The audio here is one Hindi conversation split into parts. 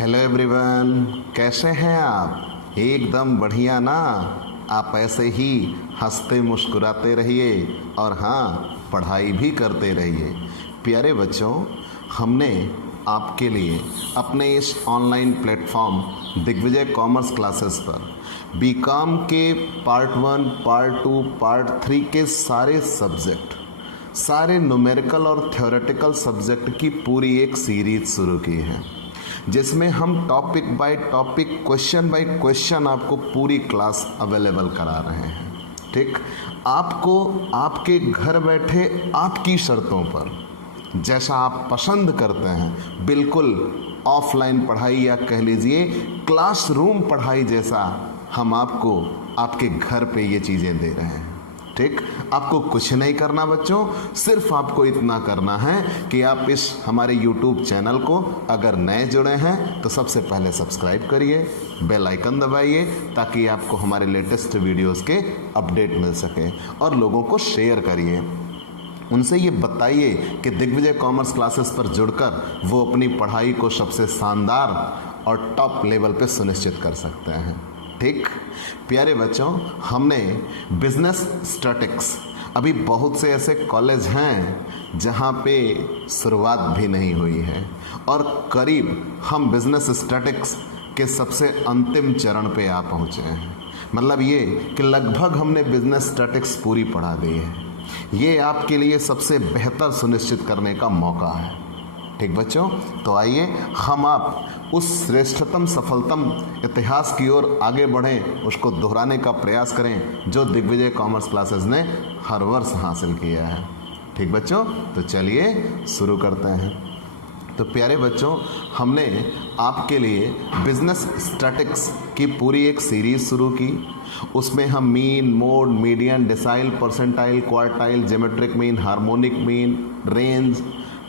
हेलो एवरीवन, कैसे हैं आप? एकदम बढ़िया ना। आप ऐसे ही हंसते मुस्कुराते रहिए और हाँ, पढ़ाई भी करते रहिए। प्यारे बच्चों, हमने आपके लिए अपने इस online platform Digvijay commerce classes पर बीकॉम के पार्ट 1, पार्ट 2, पार्ट 3 के सारे सब्जेक्ट, सारे न्यूमेरिकल और थ्योरेटिकल सब्जेक्ट की पूरी एक सीरीज शुरू की है, जिसमें हम topic by topic, question by question आपको पूरी क्लास अवेलेबल करा रहे हैं। ठीक, आपको आपके घर बैठे आपकी शर्तों पर जैसा आप पसंद करते हैं, बिल्कुल ऑफलाइन पढ़ाई या कह लीजिए क्लासरूम पढ़ाई जैसा हम आपको आपके घर पे ये चीज़ें दे रहे हैं। ठीक, आपको कुछ नहीं करना बच्चों, सिर्फ आपको इतना करना है कि आप इस हमारे YouTube चैनल को अगर नए जुड़े हैं तो सबसे पहले सब्सक्राइब करिए, बेल आइकन दबाइए ताकि आपको हमारे लेटेस्ट वीडियोस के अपडेट मिल सके, और लोगों को शेयर करिए। उनसे ये बताइए कि दिग्विजय कॉमर्स क्लासेस पर जुड़कर वो अपनी पढ़ाई को सबसे शानदार और टॉप लेवल पे सुनिश्चित कर सकते हैं। ठीक, प्यारे बच्चों, हमने बिजनेस स्टैटिक्स, अभी बहुत से ऐसे कॉलेज हैं जहाँ पे शुरुआत भी नहीं हुई है, और करीब हम बिजनेस स्टैटिक्स के सबसे अंतिम चरण पे आ पहुँचे हैं। मतलब ये कि लगभग हमने बिजनेस स्टैटिक्स पूरी पढ़ा दी है। ये आपके लिए सबसे बेहतर सुनिश्चित करने का मौका है। ठीक बच्चों, तो आइए हम आप उस श्रेष्ठतम सफलतम इतिहास की ओर आगे बढ़ें, उसको दोहराने का प्रयास करें जो दिग्विजय कॉमर्स क्लासेस ने हर वर्ष हासिल किया है। ठीक बच्चों, तो चलिए शुरू करते हैं। तो प्यारे बच्चों, हमने आपके लिए बिजनेस स्टैटिक्स की पूरी एक सीरीज शुरू की। उसमें हम mean, mode, median, decyl, percentile, quartile, geometric mean, harmonic mean, range,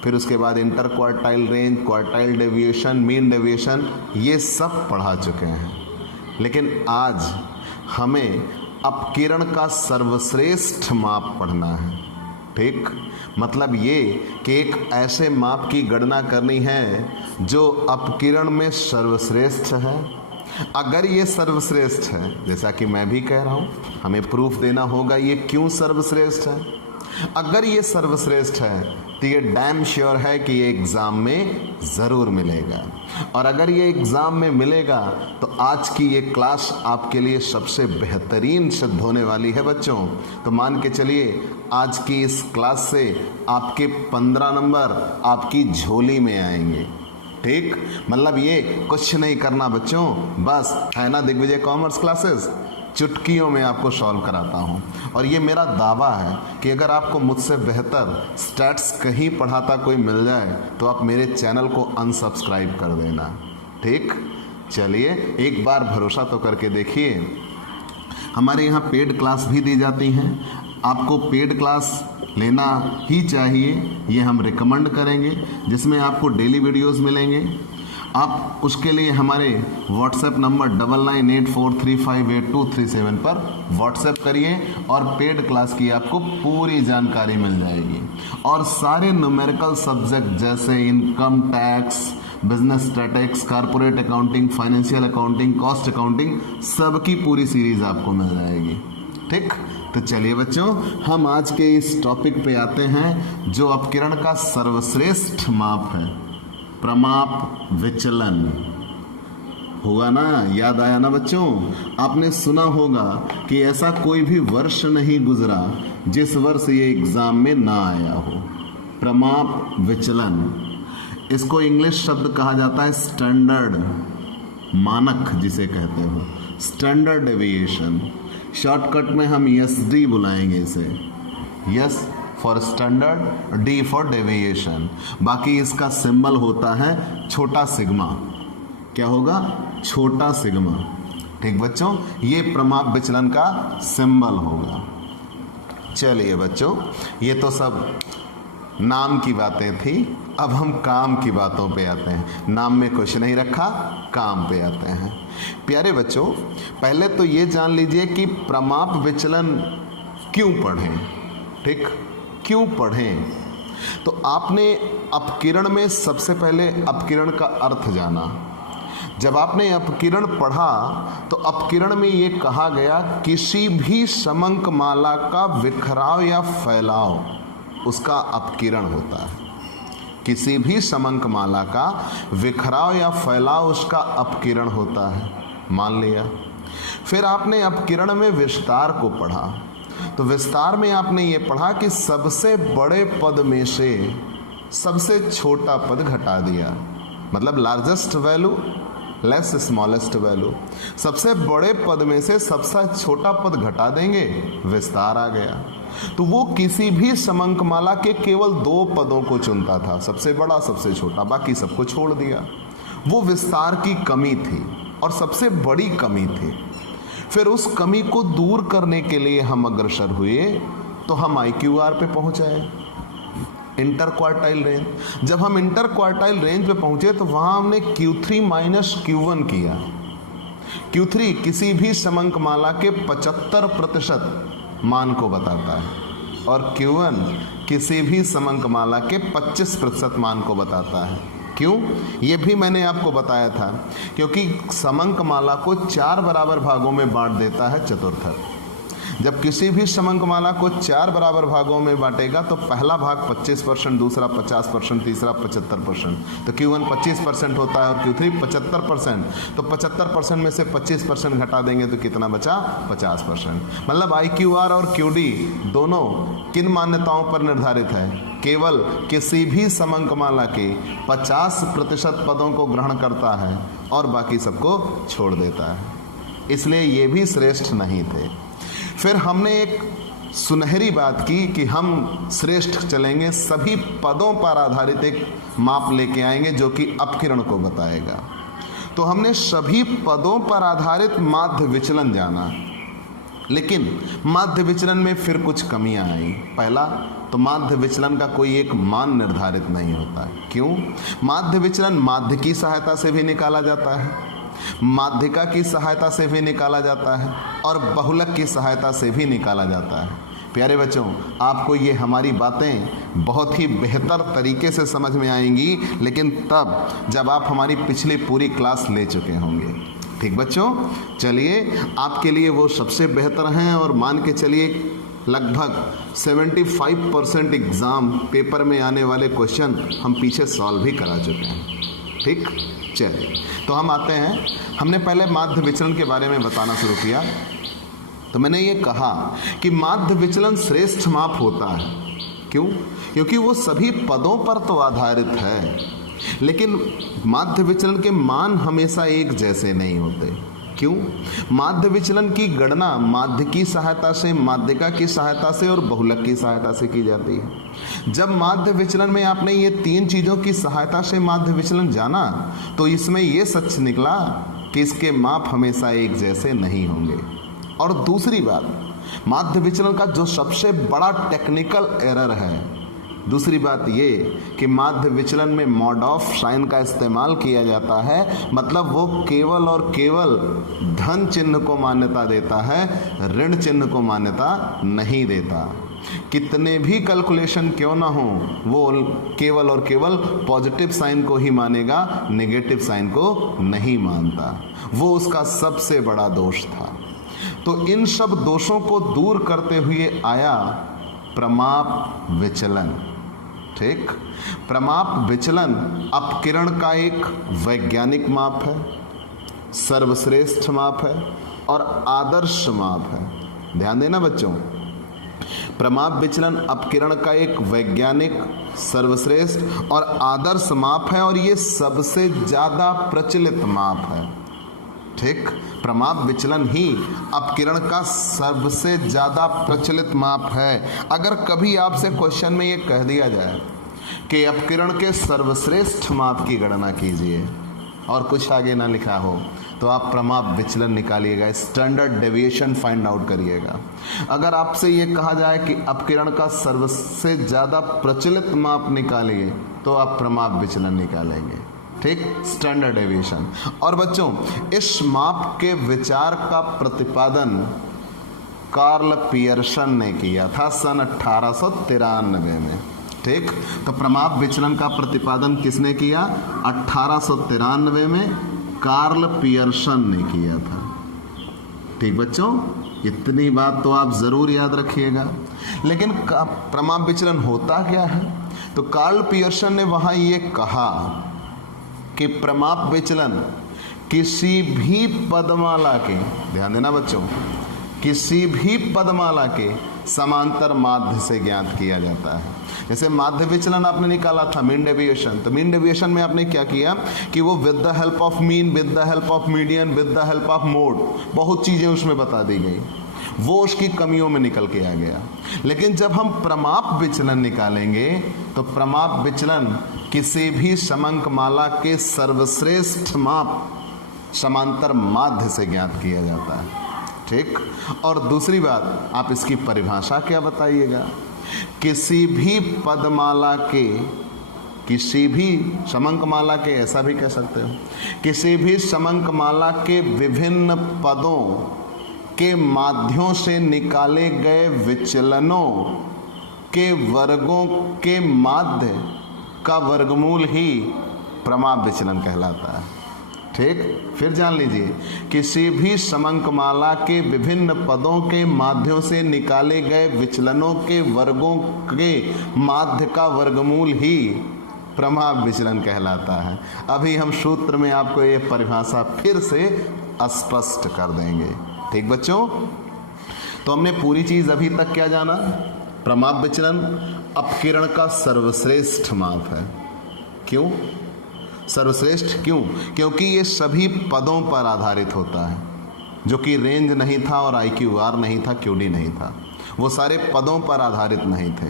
फिर उसके बाद inter quartile range, quartile deviation, mean deviation, ये सब पढ़ा चुके हैं। लेकिन आज हमें अपकिरण का सर्वश्रेष्ठ माप पढ़ना है। ठीक, मतलब ये कि एक ऐसे माप की गणना करनी है जो अपकिरण में सर्वश्रेष्ठ है। अगर ये सर्वश्रेष्ठ है, जैसा कि मैं भी कह रहा हूँ, हमें प्रूफ देना होगा ये क्यों सर्वश्रेष्ठ है। अगर ये सर्वश्रेष्ठ है तो ये डैम श्योर है कि ये एग्ज़ाम में ज़रूर मिलेगा, और अगर ये एग्ज़ाम में मिलेगा तो आज की ये क्लास आपके लिए सबसे बेहतरीन सिद्ध होने वाली है बच्चों। तो मान के चलिए आज की इस क्लास से आपके 15 नंबर आपकी झोली में आएंगे। ठीक, मतलब ये कुछ नहीं करना बच्चों, बस है ना दिग्विजय कॉमर्स क्लासेस, चुटकियों में आपको सॉल्व कराता हूँ। और ये मेरा दावा है कि अगर आपको मुझसे बेहतर स्टैट्स कहीं पढ़ाता कोई मिल जाए तो आप मेरे चैनल को अनसब्सक्राइब कर देना। ठीक, चलिए एक बार भरोसा तो करके देखिए। हमारे यहाँ पेड क्लास भी दी जाती हैं, आपको पेड क्लास लेना ही चाहिए, ये हम रिकमेंड करेंगे, जिसमें आपको डेली वीडियोस मिलेंगे। आप उसके लिए हमारे व्हाट्सएप नंबर 9984358237 पर व्हाट्सएप करिए और पेड क्लास की आपको पूरी जानकारी मिल जाएगी। और सारे न्यूमेरिकल सब्जेक्ट जैसे income tax, business statics, corporate accounting, financial accounting, cost accounting, सबकी पूरी सीरीज आपको मिल जाएगी। ठीक, तो चलिए बच्चों, हम आज के इस टॉपिक पे आते हैं जो अपकिरण का सर्वश्रेष्ठ माप है, प्रमाप विचलन। होगा ना, याद आया ना बच्चों? आपने सुना होगा कि ऐसा कोई भी वर्ष नहीं गुजरा जिस वर्ष ये एग्जाम में ना आया हो, प्रमाप विचलन। इसको इंग्लिश शब्द कहा जाता है स्टैंडर्ड, मानक जिसे कहते हो, स्टैंडर्ड डेविएशन। शॉर्टकट में हम एसडी बुलाएंगे इसे, yes for standard, D for deviation. बाकी इसका सिंबल होता है छोटा सिग्मा। क्या होगा? छोटा सिग्मा। ठीक बच्चों, ये प्रमाप विचलन का सिंबल होगा। चलिए बच्चों, ये तो सब नाम की बातें थी, अब हम काम की बातों पे आते हैं। नाम में कुछ नहीं रखा, काम पे आते हैं। प्यारे बच्चों, पहले तो ये जान लीजिए कि प्रमाप विचलन क्यों पढ़ें। ठीक, क्यों पढ़ें? तो आपने अपकिरण में सबसे पहले अपकिरण का अर्थ जाना। जब आपने अपकिरण पढ़ा तो अपकिरण में ये कहा गया किसी भी समंकमाला का विखराव या फैलाव उसका अपकिरण होता है। किसी भी समंकमाला का विखराव या फैलाव उसका अपकिरण होता है, मान लिया। फिर आपने अपकिरण में विस्तार को पढ़ा, तो विस्तार में आपने ये पढ़ा कि सबसे बड़े पद में से सबसे छोटा पद घटा दिया, मतलब largest value less smallest value. सबसे बड़े पद में से सबसे छोटा पद घटा देंगे, विस्तार आ गया। तो वो किसी भी समंकमाला के केवल 2 पदों को चुनता था, सबसे बड़ा सबसे छोटा, बाकी सबको छोड़ दिया। वो विस्तार की कमी थी और सबसे बड़ी कमी थी। फिर उस कमी को दूर करने के लिए हम अग्रसर हुए तो हम IQR पे पहुंच आए, इंटर क्वार्टाइल रेंज। जब हम इंटर क्वार्टाइल रेंज पे पहुंचे तो वहां हमने Q3 माइनस Q1 किया। Q3 किसी भी समंकमाला के 75% मान को बताता है और Q1 किसी भी समंकमाला के 25% मान को बताता है। क्यों? ये भी मैंने आपको बताया था, क्योंकि समंकमाला को 4 बराबर भागों में बांट देता है चतुर्थक। जब किसी भी समंकमाला को 4 बराबर भागों में बांटेगा तो पहला भाग 25%, दूसरा 50%, तीसरा 75%। तो Q1 25% होता है और Q3 75%। तो 75% में से 25% घटा देंगे तो कितना बचा? 50%। मतलब IQR और QD दोनों किन मान्यताओं पर निर्धारित है? केवल किसी भी समंकमाला के 50% पदों को ग्रहण करता है और बाकी सबको छोड़ देता है, इसलिए ये भी श्रेष्ठ नहीं थे। फिर हमने एक सुनहरी बात की कि हम श्रेष्ठ चलेंगे, सभी पदों पर आधारित एक माप लेके आएंगे जो कि अपकिरण को बताएगा। तो हमने सभी पदों पर आधारित माध्य विचलन जाना, लेकिन माध्य विचलन में फिर कुछ कमियां आई। पहला तो माध्य विचलन का कोई एक मान निर्धारित नहीं होता है। क्यों? माध्य विचलन माध्य की सहायता से भी निकाला जाता है, माध्यिका की सहायता से भी निकाला जाता है और बहुलक की सहायता से भी निकाला जाता है। प्यारे बच्चों, आपको ये हमारी बातें बहुत ही बेहतर तरीके से समझ में आएंगी, लेकिन तब जब आप हमारी पिछली पूरी क्लास ले चुके होंगे। ठीक बच्चों, चलिए आपके लिए वो सबसे बेहतर हैं और मान के चलिए लगभग 75% एग्ज़ाम पेपर में आने वाले क्वेश्चन हम पीछे सॉल्व भी करा चुके हैं। ठीक, चलिए तो हम आते हैं। हमने पहले माध्य विचलन के बारे में बताना शुरू किया, तो मैंने ये कहा कि माध्य विचलन श्रेष्ठ माप होता है। क्यों? क्योंकि वो सभी पदों पर तो आधारित है, लेकिन माध्य विचलन के मान हमेशा एक जैसे नहीं होते। क्यों? माध्य विचलन की गणना माध्य की सहायता से, माध्यिका की सहायता से और बहुलक की सहायता से की जाती है। जब माध्य विचलन में आपने ये 3 चीज़ों की सहायता से माध्य विचलन जाना तो इसमें ये सच निकला कि इसके माप हमेशा एक जैसे नहीं होंगे। और दूसरी बात, माध्य विचलन का जो सबसे बड़ा टेक्निकल एरर है, दूसरी बात ये कि माध्य विचलन में मॉड ऑफ साइन का इस्तेमाल किया जाता है, मतलब वो केवल और केवल धन चिन्ह को मान्यता देता है, ऋण चिन्ह को मान्यता नहीं देता। कितने भी कैलकुलेशन क्यों ना हो, वो केवल और केवल पॉजिटिव साइन को ही मानेगा, नेगेटिव साइन को नहीं मानता। वो उसका सबसे बड़ा दोष था। तो इन सब दोषों को दूर करते हुए आया प्रमाप विचलन। ठीक, प्रमाप विचलन अपकिरण का एक वैज्ञानिक माप है, सर्वश्रेष्ठ माप है और आदर्श माप है। ध्यान देना बच्चों, प्रमाप विचलन अपकिरण का एक वैज्ञानिक, सर्वश्रेष्ठ और आदर्श माप है और ये सबसे ज़्यादा प्रचलित माप है। ठीक, प्रमाप विचलन ही अपकिरण का सबसे ज़्यादा प्रचलित माप है। अगर कभी आपसे क्वेश्चन में ये कह दिया जाए कि अपकिरण के सर्वश्रेष्ठ माप की गणना कीजिए और कुछ आगे ना लिखा हो, तो आप प्रमाप विचलन निकालिएगा, स्टैंडर्ड डेविएशन फाइंड आउट करिएगा। अगर आपसे ये कहा जाए कि अपकिरण का सबसे ज़्यादा प्रचलित माप निकालिए, तो आप प्रमाप विचलन निकालेंगे। ठीक, स्टैंडर्ड डेविएशन। और बच्चों, इस माप के विचार का प्रतिपादन कार्ल पियर्सन ने किया था सन 1893 में। ठीक, तो प्रमाप विचलन का प्रतिपादन किसने किया? 1893 में कार्ल पियर्सन ने किया था। ठीक बच्चों, इतनी बात तो आप जरूर याद रखिएगा। लेकिन प्रमाप विचलन होता क्या है? तो कार्ल पियर्सन ने वहां ये कहा कि प्रमाप विचलन किसी भी पदमाला के, ध्यान देना बच्चों, किसी भी पदमाला के समांतर माध्य से ज्ञात किया जाता है। जैसे माध्य विचलन आपने निकाला था मीन डेविएशन, तो मीन डेविएशन में आपने क्या किया कि वो with the help of mean, with the help of median, with the help of mode, बहुत चीजें उसमें बता दी गई, वो उसकी कमियों में निकल के आ गया। लेकिन जब हम प्रमाप विचलन निकालेंगे तो प्रमाप विचलन किसी भी समंक माला के सर्वश्रेष्ठ माप समांतर माध्य से ज्ञात किया जाता है। ठीक, और दूसरी बात, आप इसकी परिभाषा क्या बताइएगा? किसी भी पदमाला के, किसी भी समंकमाला के, ऐसा भी कह सकते हो, किसी भी समंकमाला के विभिन्न पदों के माध्यों से निकाले गए विचलनों के वर्गों के माध्य का वर्गमूल ही प्रमाप विचलन कहलाता है। ठीक, फिर जान लीजिए, किसी भी समंकमाला के विभिन्न पदों के माध्यों से निकाले गए विचलनों के वर्गों के माध्य का वर्गमूल ही प्रमाप विचलन कहलाता है। अभी हम सूत्र में आपको ये परिभाषा फिर से स्पष्ट कर देंगे। ठीक बच्चों, तो हमने पूरी चीज अभी तक क्या जाना? प्रमाप विचलन अपकिरण का सर्वश्रेष्ठ माप है। क्यों सर्वश्रेष्ठ? क्यों? क्योंकि ये सभी पदों पर आधारित होता है, जो कि रेंज नहीं था और IQR नहीं था, QD नहीं था, वो सारे पदों पर आधारित नहीं थे।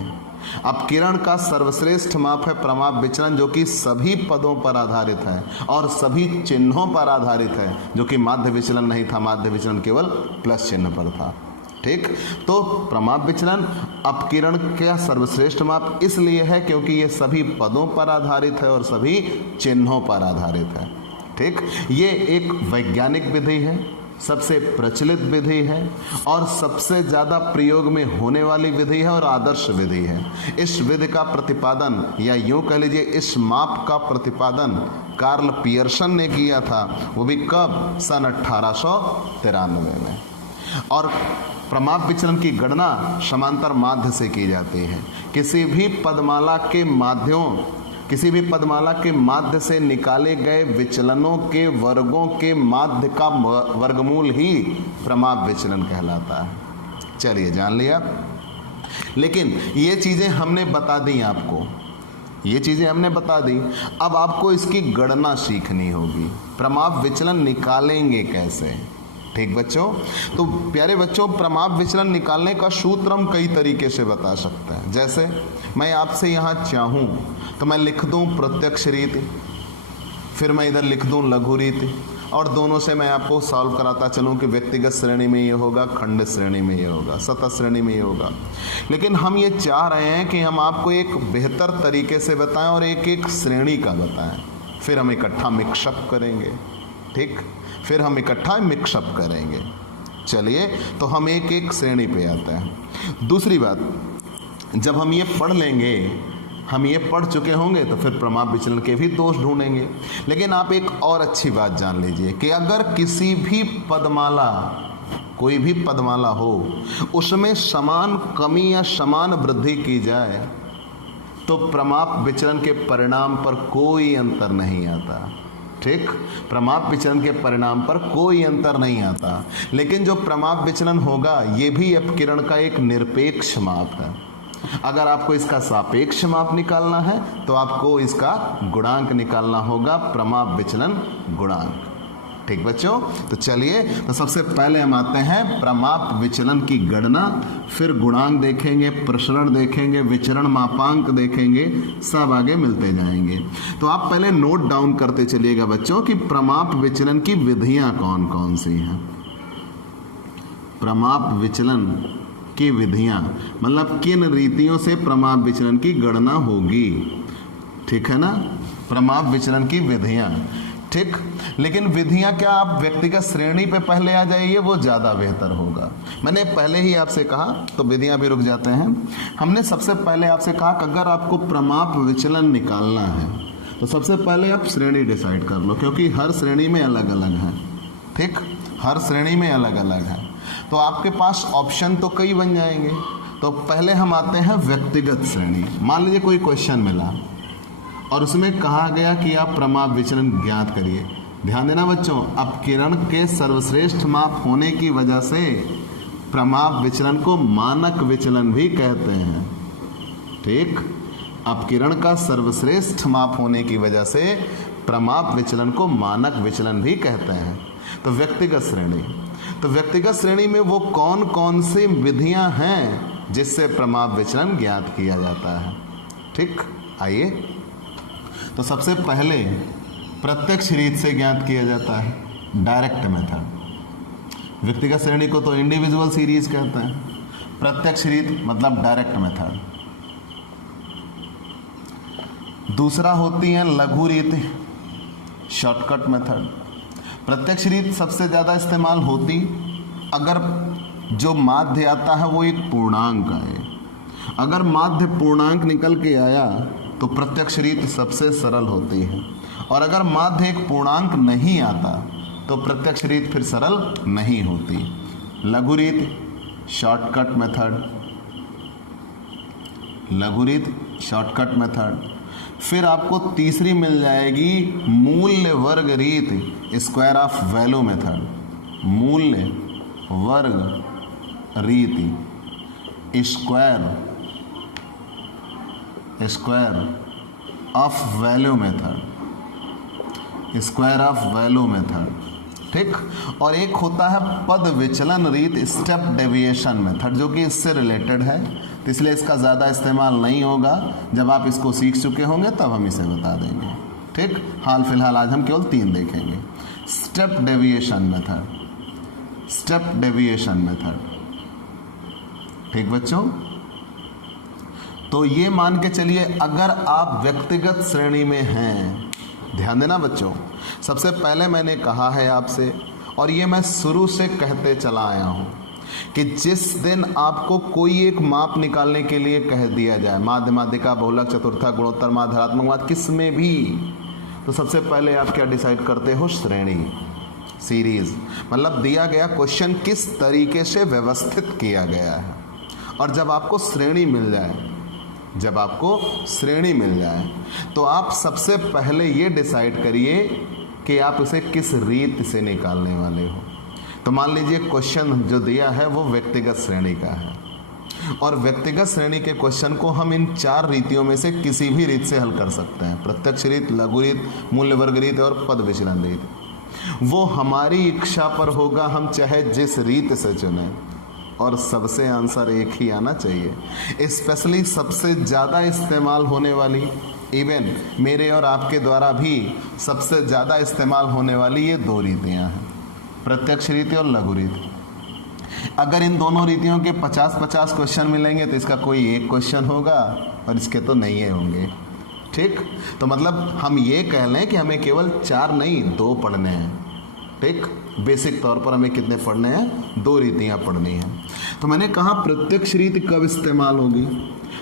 अपकिरण का सर्वश्रेष्ठ माप है प्रमाप विचलन, जो कि सभी पदों पर आधारित है और सभी चिन्हों पर आधारित है, जो कि माध्य विचलन नहीं था, माध्य विचलन केवल प्लस चिन्ह पर था। ठीक, तो प्रमाप विचलन अपकिरण का सर्वश्रेष्ठ माप इसलिए है क्योंकि ये सभी पदों पर आधारित है और सभी चिन्हों पर आधारित है। ठीक, ये एक वैज्ञानिक विधि है, सबसे प्रचलित विधि है और सबसे ज़्यादा प्रयोग में होने वाली विधि है और आदर्श विधि है। इस विधि का प्रतिपादन, या यूं कह लीजिए इस माप का प्रतिपादन कार्ल पियर्सन ने किया था। वो भी कब? सन 1893 में। और प्रमाप विचलन की गणना समांतर माध्य से की जाती है। किसी भी पदमाला के माध्यों, किसी भी पदमाला के माध्य से निकाले गए विचलनों के वर्गों के माध्य का वर्गमूल ही प्रमाप विचलन कहलाता है। चलिए जान लिया। लेकिन ये चीजें हमने बता दी आपको, ये चीजें हमने बता दी, अब आपको इसकी गणना सीखनी होगी। प्रमाप विचलन निकालेंगे कैसे? ठीक बच्चों, तो प्यारे बच्चों, प्रमाप विचलन निकालने का सूत्र हम कई तरीके से बता सकते हैं। जैसे मैं आपसे यहाँ चाहूँ तो मैं लिख दूँ प्रत्यक्ष रीति, फिर मैं इधर लिख दूँ लघु रीति, और दोनों से मैं आपको सॉल्व कराता चलूँ कि व्यक्तिगत श्रेणी में ये होगा, खंड श्रेणी में ये होगा, सतत श्रेणी में ये होगा। लेकिन हम ये चाह रहे हैं कि हम आपको एक बेहतर तरीके से बताएं और एक एक श्रेणी का बताएं, फिर हम इकट्ठा मिक्सअप करेंगे। ठीक, फिर हम इकट्ठा मिक्सअप करेंगे। चलिए, तो हम एक एक श्रेणी पे आते हैं। दूसरी बात, जब हम ये पढ़ लेंगे, हम ये पढ़ चुके होंगे, तो फिर प्रमाप विचलन के भी दोष ढूंढेंगे। लेकिन आप एक और अच्छी बात जान लीजिए कि अगर किसी भी पदमाला, कोई भी पदमाला हो, उसमें समान कमी या समान वृद्धि की जाए तो प्रमाप विचलन के परिणाम पर कोई अंतर नहीं आता। ठीक, प्रमाप विचलन के परिणाम पर कोई अंतर नहीं आता। लेकिन जो प्रमाप विचलन होगा ये भी अपकिरण का एक निरपेक्ष माप है। अगर आपको इसका सापेक्ष माप निकालना है तो आपको इसका गुणांक निकालना होगा, प्रमाप विचलन गुणांक। ठीक बच्चों, तो चलिए, तो सबसे पहले हम आते हैं प्रमाप विचलन की गणना, फिर गुणांक देखेंगे, प्रसरण देखेंगे, विचरण मापांक देखेंगे, सब आगे मिलते जाएंगे। तो आप पहले नोट डाउन करते चलिएगा बच्चों कि प्रमाप विचलन की विधियां कौन कौन सी हैं। प्रमाप विचलन की विधियां मतलब किन रीतियों से प्रमाप विचलन की गणना होगी। ठीक है ना, प्रमाप विचलन की विधियां। ठीक, लेकिन विधियां क्या, आप व्यक्तिगत श्रेणी पे पहले आ जाइए, वो ज़्यादा बेहतर होगा। मैंने पहले ही आपसे कहा, तो विधियां भी रुक जाते हैं। हमने सबसे पहले आपसे कहा कि अगर आपको प्रमाप विचलन निकालना है तो सबसे पहले आप श्रेणी डिसाइड कर लो, क्योंकि हर श्रेणी में अलग अलग है। ठीक, हर श्रेणी में अलग अलग है। तो आपके पास ऑप्शन तो कई बन जाएंगे। तो पहले हम आते हैं व्यक्तिगत श्रेणी। मान लीजिए कोई क्वेश्चन मिला और उसमें कहा गया कि आप प्रमाप विचलन ज्ञात करिए। ध्यान देना बच्चों, अपकिरण के सर्वश्रेष्ठ माप होने की वजह से प्रमाप विचलन को मानक विचलन भी कहते हैं। ठीक, अपकिरण का सर्वश्रेष्ठ माप होने की वजह से प्रमाप विचलन को मानक विचलन भी कहते हैं। तो व्यक्तिगत श्रेणी, तो व्यक्तिगत श्रेणी में वो कौन कौन सी विधियां हैं जिससे प्रमाप विचलन ज्ञात किया जाता है। ठीक, आइए, तो सबसे पहले प्रत्यक्ष रीत से ज्ञात किया जाता है, डायरेक्ट मेथड। व्यक्तिगत श्रेणी को तो इंडिविजुअल सीरीज कहते हैं, प्रत्यक्ष रीत मतलब डायरेक्ट मेथड। दूसरा होती है लघु रीत, शॉर्टकट मेथड। प्रत्यक्ष रीत सबसे ज़्यादा इस्तेमाल होती अगर जो माध्य आता है वो एक पूर्णांक आए। अगर माध्य पूर्णांक निकल के आया तो प्रत्यक्ष रीत सबसे सरल होती है, और अगर माध्य एक पूर्णांक नहीं आता तो प्रत्यक्ष रीत फिर सरल नहीं होती। लघु रीत, शॉर्टकट मेथड, लघु रीत, शॉर्टकट मेथड। फिर आपको तीसरी मिल जाएगी मूल्य वर्ग रीत, स्क्वायर ऑफ वैल्यू मेथड। मूल्य वर्ग रीति, square of value method, square of value method. ठीक, और एक होता है पद विचलन रीत, स्टेप डेविएशन मेथड, जो कि इससे रिलेटेड है, तो इसलिए इसका ज़्यादा इस्तेमाल नहीं होगा। जब आप इसको सीख चुके होंगे तब हम इसे बता देंगे। ठीक, हाल फिलहाल आज हम केवल 3 देखेंगे। Step deviation method, step deviation method. ठीक बच्चों, तो ये मान के चलिए अगर आप व्यक्तिगत श्रेणी में हैं, ध्यान देना बच्चों, सबसे पहले मैंने कहा है आपसे, और ये मैं शुरू से कहते चला आया हूँ कि जिस दिन आपको कोई एक माप निकालने के लिए कह दिया जाए, माध्य, माध्यिका, बहुलक, चतुर्था, गुणोत्तर माध्य, धनात्मक माध्य, किस में भी, तो सबसे पहले आप क्या डिसाइड करते हो, श्रेणी, सीरीज। मतलब दिया गया क्वेश्चन किस तरीके से व्यवस्थित किया गया है। और जब आपको श्रेणी मिल जाए, जब आपको श्रेणी मिल जाए तो आप सबसे पहले ये डिसाइड करिए कि आप उसे किस रीत से निकालने वाले हो। तो मान लीजिए क्वेश्चन जो दिया है वो व्यक्तिगत श्रेणी का है, और व्यक्तिगत श्रेणी के क्वेश्चन को हम इन 4 रीतियों में से किसी भी रीत से हल कर सकते हैं। प्रत्यक्ष रीत, लघु रीत, मूल्य वर्ग रीत और पद विचलन रीत। वो हमारी इच्छा पर होगा, हम चाहे जिस रीत से चुने, और सबसे आंसर एक ही आना चाहिए। स्पेशली सबसे ज़्यादा इस्तेमाल होने वाली, इवन मेरे और आपके द्वारा भी सबसे ज़्यादा इस्तेमाल होने वाली ये 2 रीतियाँ हैं, प्रत्यक्ष रीति और लघु रीति। अगर इन दोनों रीतियों के 50-50 क्वेश्चन मिलेंगे तो इसका कोई एक क्वेश्चन होगा और इसके तो नहीं होंगे। ठीक, तो मतलब हम ये कह लें कि हमें केवल 4 नहीं 2 पढ़ने हैं। ठीक, बेसिक तौर पर हमें कितने पढ़ने हैं, 2 रीतियाँ पढ़नी हैं। तो मैंने कहा प्रत्यक्ष रीति कब इस्तेमाल होगी,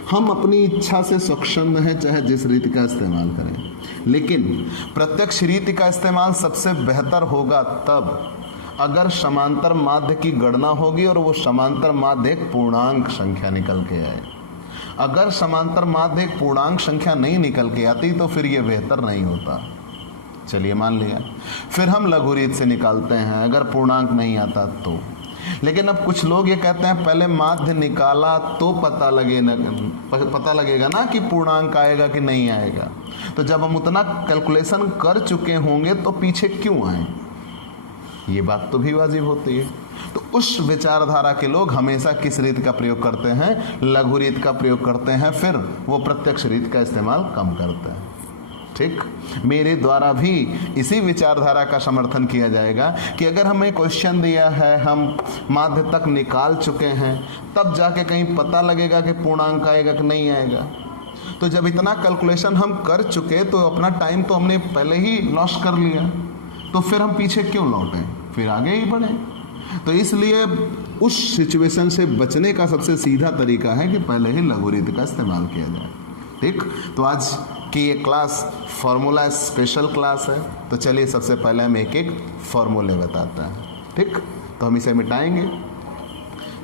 हम अपनी इच्छा से स्वच्छंद हैं चाहे जिस रीति का इस्तेमाल करें, लेकिन प्रत्यक्ष रीति का इस्तेमाल सबसे बेहतर होगा तब अगर समांतर माध्य की गणना होगी और वो समांतर माध्य एक पूर्णांक संख्या निकल के आए। अगर समांतर माध्य एक पूर्णांक संख्या नहीं निकल के आती तो फिर ये बेहतर नहीं होता। चलिए मान लिया, फिर हम लघु रीत से निकालते हैं अगर पूर्णांक नहीं आता तो। लेकिन अब कुछ लोग ये कहते हैं पहले माध्य निकाला तो पता लगेगा ना कि पूर्णांक आएगा कि नहीं आएगा। तो जब हम उतना कैलकुलेशन कर चुके होंगे तो पीछे क्यों आए, ये बात तो भी वाजिब होती है। तो उस विचारधारा के लोग हमेशा किस रीत का प्रयोग करते हैं, लघु रीत का प्रयोग करते हैं, फिर वो प्रत्यक्ष रीत का इस्तेमाल कम करते हैं। ठीक, मेरे द्वारा भी इसी विचारधारा का समर्थन किया जाएगा कि अगर हमें क्वेश्चन दिया है, हम माध्य तक निकाल चुके हैं, तब जाके कहीं पता लगेगा कि पूर्णांक आएगा कि नहीं आएगा। तो जब इतना कैलकुलेशन हम कर चुके तो अपना टाइम तो हमने पहले ही लॉस कर लिया, तो फिर हम पीछे क्यों लौटें, फिर आगे ही बढ़ें। तो इसलिए उस सिचुएशन से बचने का सबसे सीधा तरीका है कि पहले ही लघु रीति का इस्तेमाल किया जाए। ठीक, तो आज कि ये क्लास फॉर्मूला स्पेशल क्लास है, तो चलिए सबसे पहले हम एक एक फॉर्मूले बताते हैं। ठीक, तो हम इसे मिटाएंगे।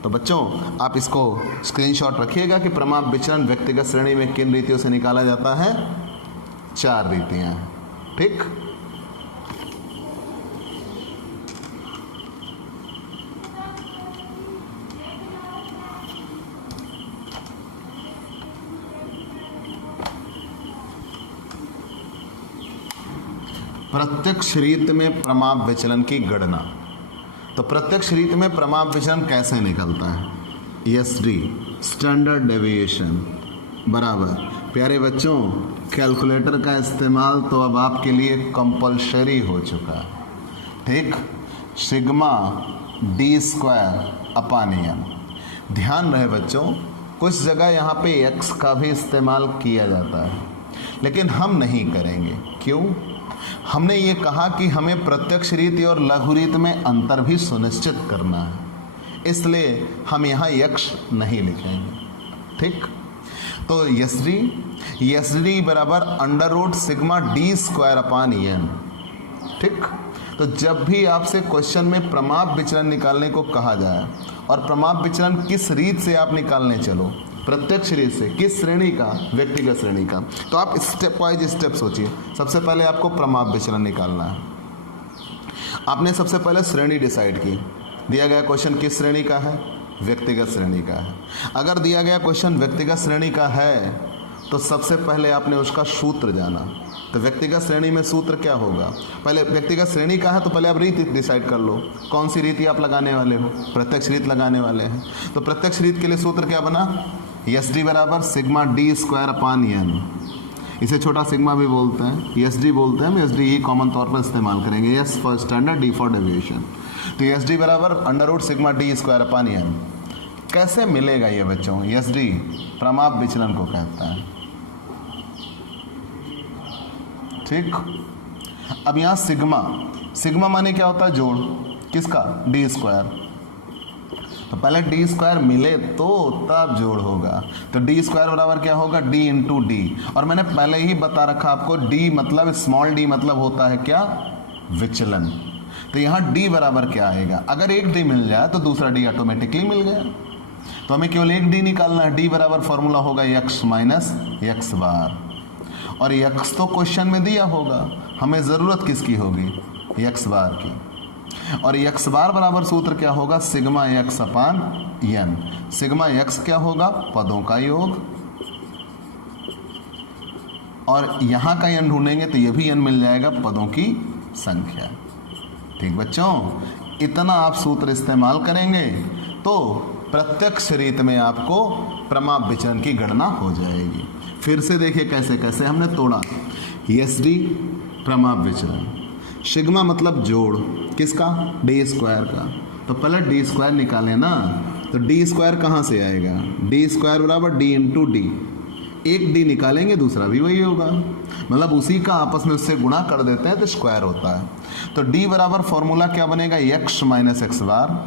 तो बच्चों आप इसको स्क्रीनशॉट रखिएगा कि प्रमाप विचलन व्यक्तिगत श्रेणी में किन रीतियों से निकाला जाता है। 4 रीतियां हैं। ठीक, प्रत्यक्ष रीत में प्रमाप विचलन की गणना। तो प्रत्यक्ष रीत में प्रमाप विचलन कैसे निकलता है? एसडी स्टैंडर्ड डेविएशन बराबर, प्यारे बच्चों कैलकुलेटर का इस्तेमाल तो अब आपके लिए कंपलसरी हो चुका है। ठीक, sigma D square upon N. ध्यान रहे बच्चों, कुछ जगह यहाँ पे एक्स का भी इस्तेमाल किया जाता है, लेकिन हम नहीं करेंगे। क्यों? हमने ये कहा कि हमें प्रत्यक्ष रीति और लघु रीति में अंतर भी सुनिश्चित करना है, इसलिए हम यहाँ यक्ष नहीं लिखेंगे। ठीक, तो एसडी बराबर under root sigma D square upon N. ठीक, तो जब भी आपसे क्वेश्चन में प्रमाप विचलन निकालने को कहा जाए और प्रमाप विचलन किस रीत से आप निकालने चलो, प्रत्यक्ष रीत से, किस श्रेणी का? व्यक्तिगत श्रेणी का। तो आप स्टेप वाइज स्टेप सोचिए। सबसे पहले आपको प्रमाप विचलन निकालना है। आपने सबसे पहले श्रेणी डिसाइड की। दिया गया क्वेश्चन किस श्रेणी का है? व्यक्तिगत श्रेणी का है। अगर दिया गया क्वेश्चन व्यक्तिगत श्रेणी का है तो सबसे पहले आपने उसका सूत्र जाना। तो व्यक्तिगत श्रेणी में सूत्र क्या होगा? पहले व्यक्तिगत श्रेणी का है तो पहले आप रीति डिसाइड कर लो, कौन सी रीति आप लगाने वाले हो। प्रत्यक्ष रीत लगाने वाले हैं, तो प्रत्यक्ष रीत के लिए सूत्र क्या बना? एस डी बराबर sigma D square upon N. इसे छोटा सिग्मा भी बोलते हैं, एस डी बोलते हैं। हम एस डी ही कॉमन तौर पर इस्तेमाल करेंगे। S for standard, D for deviation. तो एस डी बराबर under root sigma D square upon N. कैसे मिलेगा ये बच्चों? एस डी प्रमाप विचलन को कहता है। ठीक, अब यहाँ सिग्मा माने क्या होता है? जोड़। किसका? D square. तो पहले डी स्क्वायर मिले तो तब जोड़ होगा। तो डी स्क्वायर बराबर क्या होगा? D into D. और मैंने पहले ही बता रखा आपको, डी मतलब स्मॉल डी मतलब होता है क्या? विचलन। तो यहाँ डी बराबर क्या आएगा? अगर एक डी मिल जाए तो दूसरा डी ऑटोमेटिकली मिल गया। तो हमें केवल एक डी निकालना है। डी बराबर फॉर्मूला होगा एक्स माइनस एक्स बार। और एक्स तो क्वेश्चन में दिया होगा, हमें ज़रूरत किसकी होगी? एक्स बार की। और एक्स बार बराबर सूत्र क्या होगा? Sigma X upon N. Sigma x क्या होगा? पदों का योग। और यहाँ का एन ढूंढेंगे तो ये भी एन मिल जाएगा, पदों की संख्या। ठीक बच्चों, इतना आप सूत्र इस्तेमाल करेंगे तो प्रत्यक्ष रीत में आपको प्रमाप विचलन की गणना हो जाएगी। फिर से देखिए कैसे कैसे हमने तोड़ा। एस डी प्रमाप विचलन, सिग्मा मतलब जोड़। किसका? डी स्क्वायर का। तो पहले डी स्क्वायर निकालें ना। तो डी स्क्वायर कहाँ से आएगा? डी स्क्वायर बराबर डी इंटू डी। एक डी निकालेंगे दूसरा भी वही होगा, मतलब उसी का आपस में उससे गुणा कर देते हैं तो स्क्वायर होता है। तो डी बराबर फॉर्मूला क्या बनेगा? एक्स माइनस एक्स बार।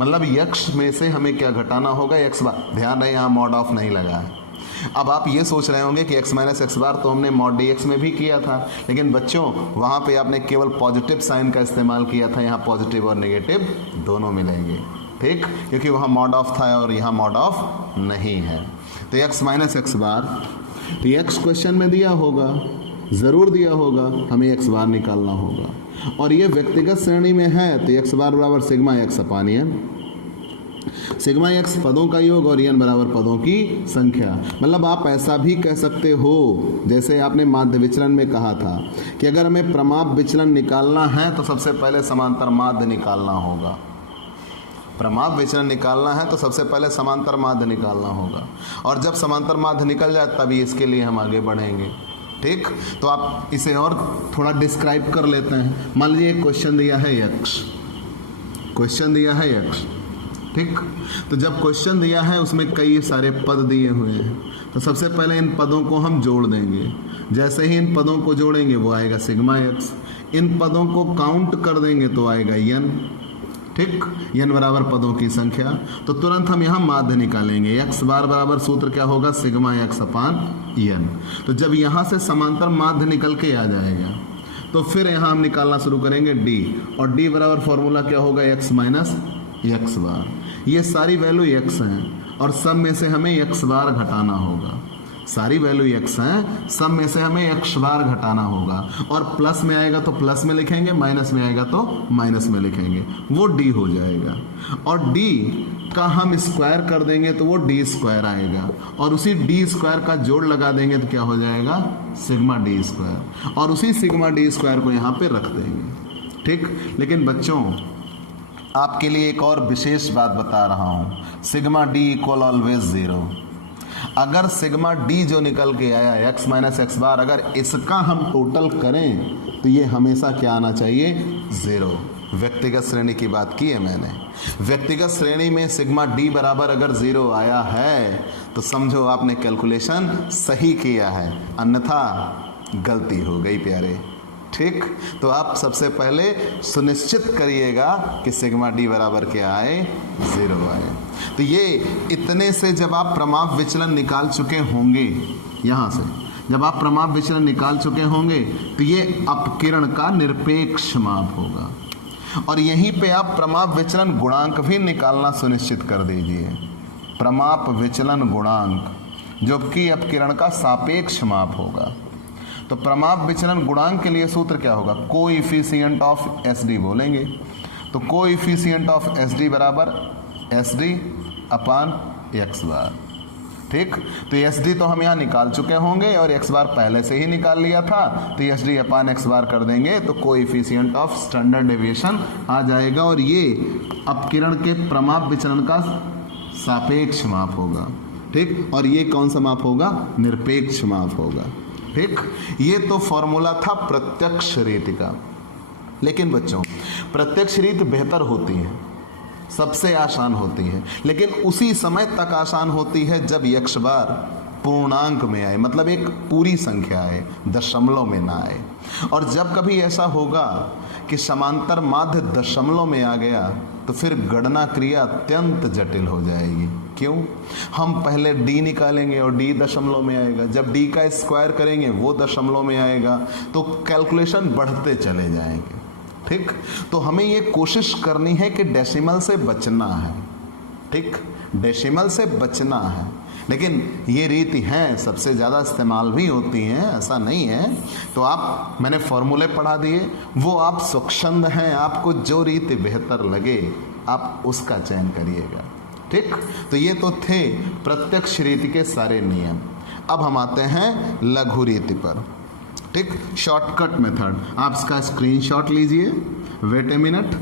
मतलब एक्स में से हमें क्या घटाना होगा? एक्स बार। ध्यान रहे यहाँ मॉड ऑफ नहीं लगा है। अब आप ये सोच रहे होंगे कि x माइनस एक्स बार तो हमने मॉड डी एक्स में भी किया था, लेकिन बच्चों वहाँ पे आपने केवल पॉजिटिव साइन का इस्तेमाल किया था। यहाँ पॉजिटिव और नेगेटिव दोनों मिलेंगे। ठीक, क्योंकि वहाँ मॉड ऑफ था और यहाँ मॉड ऑफ नहीं है। तो x माइनस एक्स बार, तो x क्वेश्चन में दिया होगा, ज़रूर दिया होगा, हमें x बार निकालना होगा। और ये व्यक्तिगत श्रेणी में है तो x बार बराबर sigma X upon N. Sigma x पदों का योग और एन बराबर पदों की संख्या। मतलब आप ऐसा भी कह सकते हो जैसे आपने माध्य विचलन में कहा था कि अगर हमें प्रमाप विचलन निकालना है तो सबसे पहले समांतर माध्य निकालना होगा। प्रमाप विचलन निकालना है तो सबसे पहले समांतर माध्य निकालना होगा, और जब समांतर माध्य निकल जाए तभी इसके लिए हम आगे बढ़ेंगे। ठीक, तो आप इसे और थोड़ा डिस्क्राइब कर लेते हैं। मान लीजिए एक क्वेश्चन दिया है यक्ष, क्वेश्चन दिया है यक्ष। ठीक, तो जब क्वेश्चन दिया है उसमें कई सारे पद दिए हुए हैं, तो सबसे पहले इन पदों को हम जोड़ देंगे। जैसे ही इन पदों को जोड़ेंगे वो आएगा सिग्मा एक्स। इन पदों को काउंट कर देंगे तो आएगा एन। ठीक, n बराबर पदों की संख्या। तो तुरंत हम यहाँ माध्य निकालेंगे। x बार बराबर सूत्र क्या होगा, सिग्मा x अपान n। तो जब यहाँ से समांतर माध्य निकल के आ जाएगा तो फिर यहाँ हम निकालना शुरू करेंगे d, और d बराबर फॉर्मूला क्या होगा, x माइनस x बार। ये सारी वैल्यू x हैं और सब में से हमें x बार घटाना होगा। सारी वैल्यू x हैं, सब में से हमें x बार घटाना होगा, और प्लस में आएगा तो प्लस में लिखेंगे, माइनस में आएगा तो माइनस में लिखेंगे, वो d हो जाएगा। और d का हम स्क्वायर कर देंगे तो वो d स्क्वायर आएगा, और उसी d स्क्वायर का जोड़ लगा देंगे तो क्या हो जाएगा, सिग्मा d स्क्वायर, और उसी सिग्मा d स्क्वायर को यहाँ पे रख देंगे। ठीक, लेकिन बच्चों आपके लिए एक और विशेष बात बता रहा हूँ, सिग्मा d इक्वल ऑलवेज 0। अगर सिग्मा d जो निकल के आया x माइनस एक्स बार, अगर इसका हम टोटल करें तो ये हमेशा क्या आना चाहिए, 0। व्यक्तिगत श्रेणी की बात की है मैंने। व्यक्तिगत श्रेणी में सिग्मा d बराबर अगर 0 आया है तो समझो आपने कैलकुलेशन सही किया है, अन्यथा गलती हो गई प्यारे। ठीक, तो आप सबसे पहले सुनिश्चित करिएगा कि सिग्मा d बराबर क्या आए, 0 आए। तो ये इतने से जब आप प्रमाप विचलन निकाल चुके होंगे, यहाँ से जब आप प्रमाप विचलन निकाल चुके होंगे तो ये अपकिरण का निरपेक्ष माप होगा, और यहीं पे आप प्रमाप विचलन गुणांक भी निकालना सुनिश्चित कर दीजिए। प्रमाप विचलन गुणांक जो कि अपकिरण का सापेक्ष माप होगा। तो प्रमाप विचलन गुणांक के लिए सूत्र क्या होगा, कोएफिशिएंट ऑफ SD बोलेंगे। तो कोएफिशिएंट ऑफ SD बराबर SD अपान x बार। ठीक, तो SD तो हम यहाँ निकाल चुके होंगे और x बार पहले से ही निकाल लिया था, तो SD अपान x बार कर देंगे तो कोएफिशिएंट ऑफ स्टैंडर्ड डेविएशन आ जाएगा, और ये अपकिरण के प्रमाप विचलन का सापेक्ष माप होगा। ठीक, और ये कौन सा माप होगा, निरपेक्ष माप होगा। ठीक, ये तो फॉर्मूला था प्रत्यक्ष रीति का। लेकिन बच्चों प्रत्यक्ष रीति बेहतर होती है, सबसे आसान होती है, लेकिन उसी समय तक आसान होती है जब x बार पूर्णांक में आए, मतलब एक पूरी संख्या आए, दशमलव में ना आए। और जब कभी ऐसा होगा कि समांतर माध्य दशमलव में आ गया तो फिर गणना क्रिया अत्यंत जटिल हो जाएगी। क्यों, हम पहले d निकालेंगे और d दशमलव में आएगा, जब d का स्क्वायर करेंगे वो दशमलव में आएगा, तो कैलकुलेशन बढ़ते चले जाएंगे। ठीक, तो हमें ये कोशिश करनी है कि डेसिमल से बचना है। ठीक, डेसिमल से बचना है, लेकिन ये रीति हैं सबसे ज़्यादा इस्तेमाल भी होती हैं, ऐसा नहीं है। तो आप, मैंने फॉर्मूले पढ़ा दिए, वो आप स्वच्छंद हैं, आपको जो रीति बेहतर लगे आप उसका चयन करिएगा। ठीक, तो ये तो थे प्रत्यक्ष रीति के सारे नियम। अब हम आते हैं लघु रीति पर। ठीक, शॉर्टकट मेथड, आप इसका स्क्रीनशॉट लीजिए, वेट ए मिनट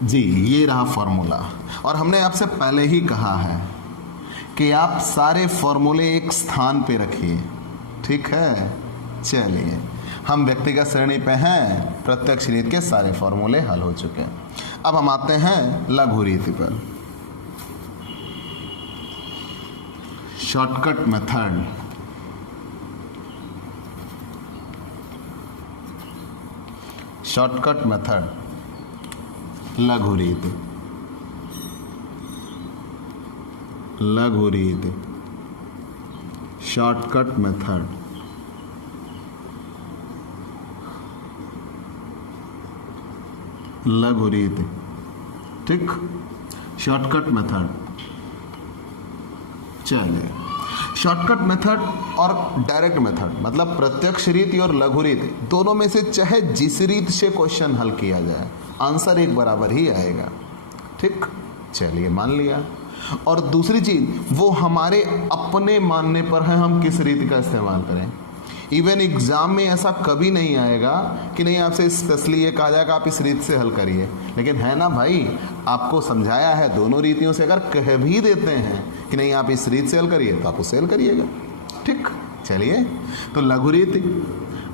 जी, ये रहा फॉर्मूला। और हमने आपसे पहले ही कहा है कि आप सारे फॉर्मूले एक स्थान पे रखिए। ठीक है, चलिए हम व्यक्तिगत श्रेणी पे हैं, प्रत्यक्ष रीति के सारे फॉर्मूले हल हो चुके हैं। अब हम आते हैं लघु रीति पर। शॉर्टकट मेथड, शॉर्टकट मेथड लघु रीति, लघु रीति, शॉर्टकट मेथड। लघु रीति, ठीक, शॉर्टकट मेथड। चलिए, शॉर्टकट मेथड और डायरेक्ट मेथड, मतलब प्रत्यक्ष रीति और लघु रीति, दोनों में से चाहे जिस रीति से क्वेश्चन हल किया जाए आंसर एक बराबर ही आएगा। ठीक, चलिए मान लिया। और दूसरी चीज, वो हमारे अपने मानने पर है हम किस रीति का इस्तेमाल करें। इवन एग्जाम में ऐसा कभी नहीं आएगा कि नहीं आपसे स्पेशली ये कहा जाएगा आप इस रीति से हल करिए, लेकिन है ना भाई, आपको समझाया है दोनों रीतियों से, अगर कह भी देते हैं कि नहीं आप इस रीति से हल करिए तो आप उससे हल करिएगा। ठीक, चलिए, तो लघु रीति,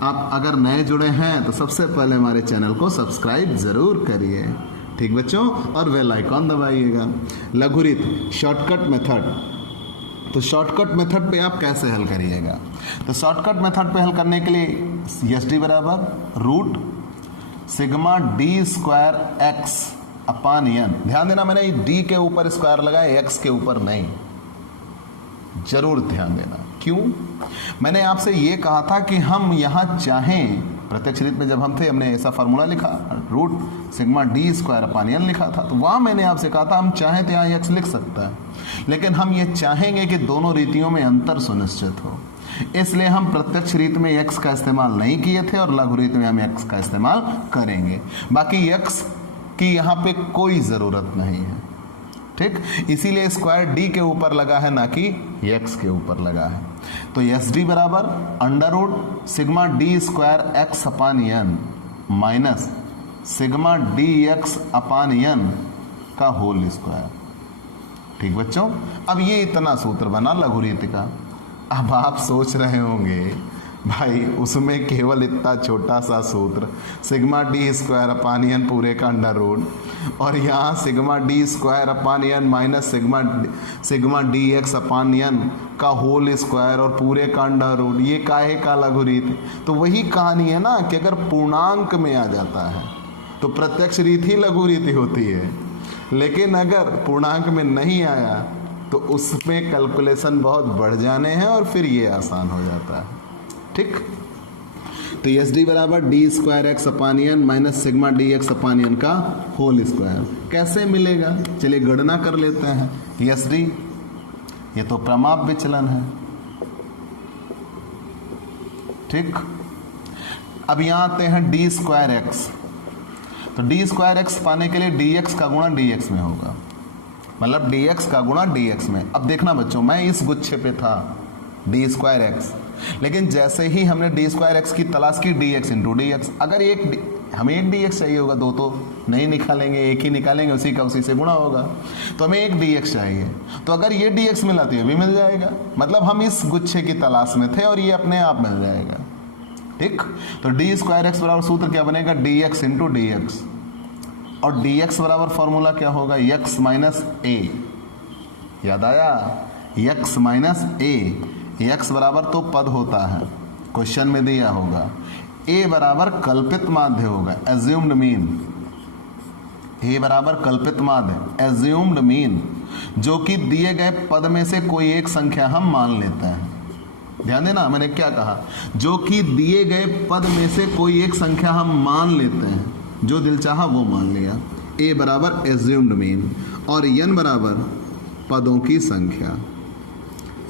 आप अगर नए जुड़े हैं तो सबसे पहले हमारे चैनल को सब्सक्राइब जरूर करिए। ठीक बच्चों, और बेल आइकॉन दबाइएगा। लघु रीति, शॉर्टकट मेथड, तो शॉर्टकट मेथड पे आप कैसे हल करिएगा। तो शॉर्टकट मेथड पे हल करने के लिए एस डी बराबर root sigma D square X upon N. ध्यान देना, मैंने डी के ऊपर स्क्वायर लगाया, एक्स के ऊपर नहीं, जरूर ध्यान देना। क्यों? मैंने आपसे ये कहा था कि हम यहां चाहें, प्रत्यक्ष रीत में जब हम थे हमने ऐसा फार्मूला लिखा, root sigma D square upon N लिखा था, तो वहां मैंने आपसे कहा था हम चाहें तो यहाँ एक्स लिख सकता है, लेकिन हम ये चाहेंगे कि दोनों रीतियों में अंतर सुनिश्चित हो, इसलिए हम प्रत्यक्ष रीत में एक्स का इस्तेमाल नहीं किए थे और लघु रीत में हम एक्स का इस्तेमाल करेंगे। बाकी एक्स की यहाँ पे कोई ज़रूरत नहीं है, ठीक, इसीलिए स्क्वायर डी के ऊपर लगा है ना कि एक्स के ऊपर लगा है। तो एस डी बराबर under root sigma D square X upon N minus sigma D X upon N का होल स्क्वायर। ठीक बच्चों, अब ये इतना सूत्र बना लघु रीति का। अब आप सोच रहे होंगे भाई उसमें केवल इतना छोटा सा सूत्र sigma D square upon N पूरे का अंडर रूट, और यहाँ sigma D square upon N minus sigma D X upon N का होल स्क्वायर और पूरे का अंडर रूट, ये काहे का लघु रीति? तो वही कहानी है ना कि अगर पूर्णांक में आ जाता है तो प्रत्यक्ष रीति ही लघु रीति होती है, लेकिन अगर पूर्णांक में नहीं आया तो उसमें कैलकुलेशन बहुत बढ़ जाने हैं और फिर ये आसान हो जाता है। ठीक, तो एस डी बराबर D square X upon N minus sigma D X upon N का होल स्क्वायर कैसे मिलेगा? चलिए गणना कर लेते हैं। एस डी ये तो प्रमाप विचलन है, ठीक। अब यहां आते हैं डी स्क्वायर एक्स, तो डी स्क्वायर एक्स पाने के लिए डी एक्स का गुणा डी एक्स में होगा, मतलब डी एक्स का गुणा डी एक्स में। अब देखना बच्चों, मैं इस गुच्छे पे था डी स्क्वायर एक्स, लेकिन जैसे ही हमने डी स्क्वायर एक्स की तलाश की D x into D x, अगर हमें एक डी एक्स चाहिए होगा, दो तो नहीं निकालेंगे, एक ही निकालेंगे, उसी का उसी से गुणा होगा, तो हमें एक डी एक्स चाहिए। तो अगर ये डी एक्स मिला तो ये भी मिल जाएगा, मतलब हम इस गुच्छे की तलाश में थे और ये अपने आप मिल जाएगा। ठीक, तो डी स्क्वायर एक्स बराबर सूत्र क्या बनेगा? D x into D x, और डी एक्स बराबर फॉर्मूला क्या होगा? एक्स माइनस ए। याद आया? एक्स माइनस ए। एक्स बराबर तो पद होता है, क्वेश्चन में दिया होगा। ए बराबर कल्पित माध्य होगा, एज्यूम्ड मीन। ए बराबर कल्पित माध्य, एज्यूम्ड मीन, जो कि दिए गए पद में से कोई एक संख्या हम मान लेते हैं। ध्यान देना, मैंने क्या कहा? जो कि दिए गए पद में से कोई एक संख्या हम मान लेते हैं, जो दिल चाहा वो मान लिया। ए बराबर एज्यूम्ड मीन, और एन बराबर पदों की संख्या,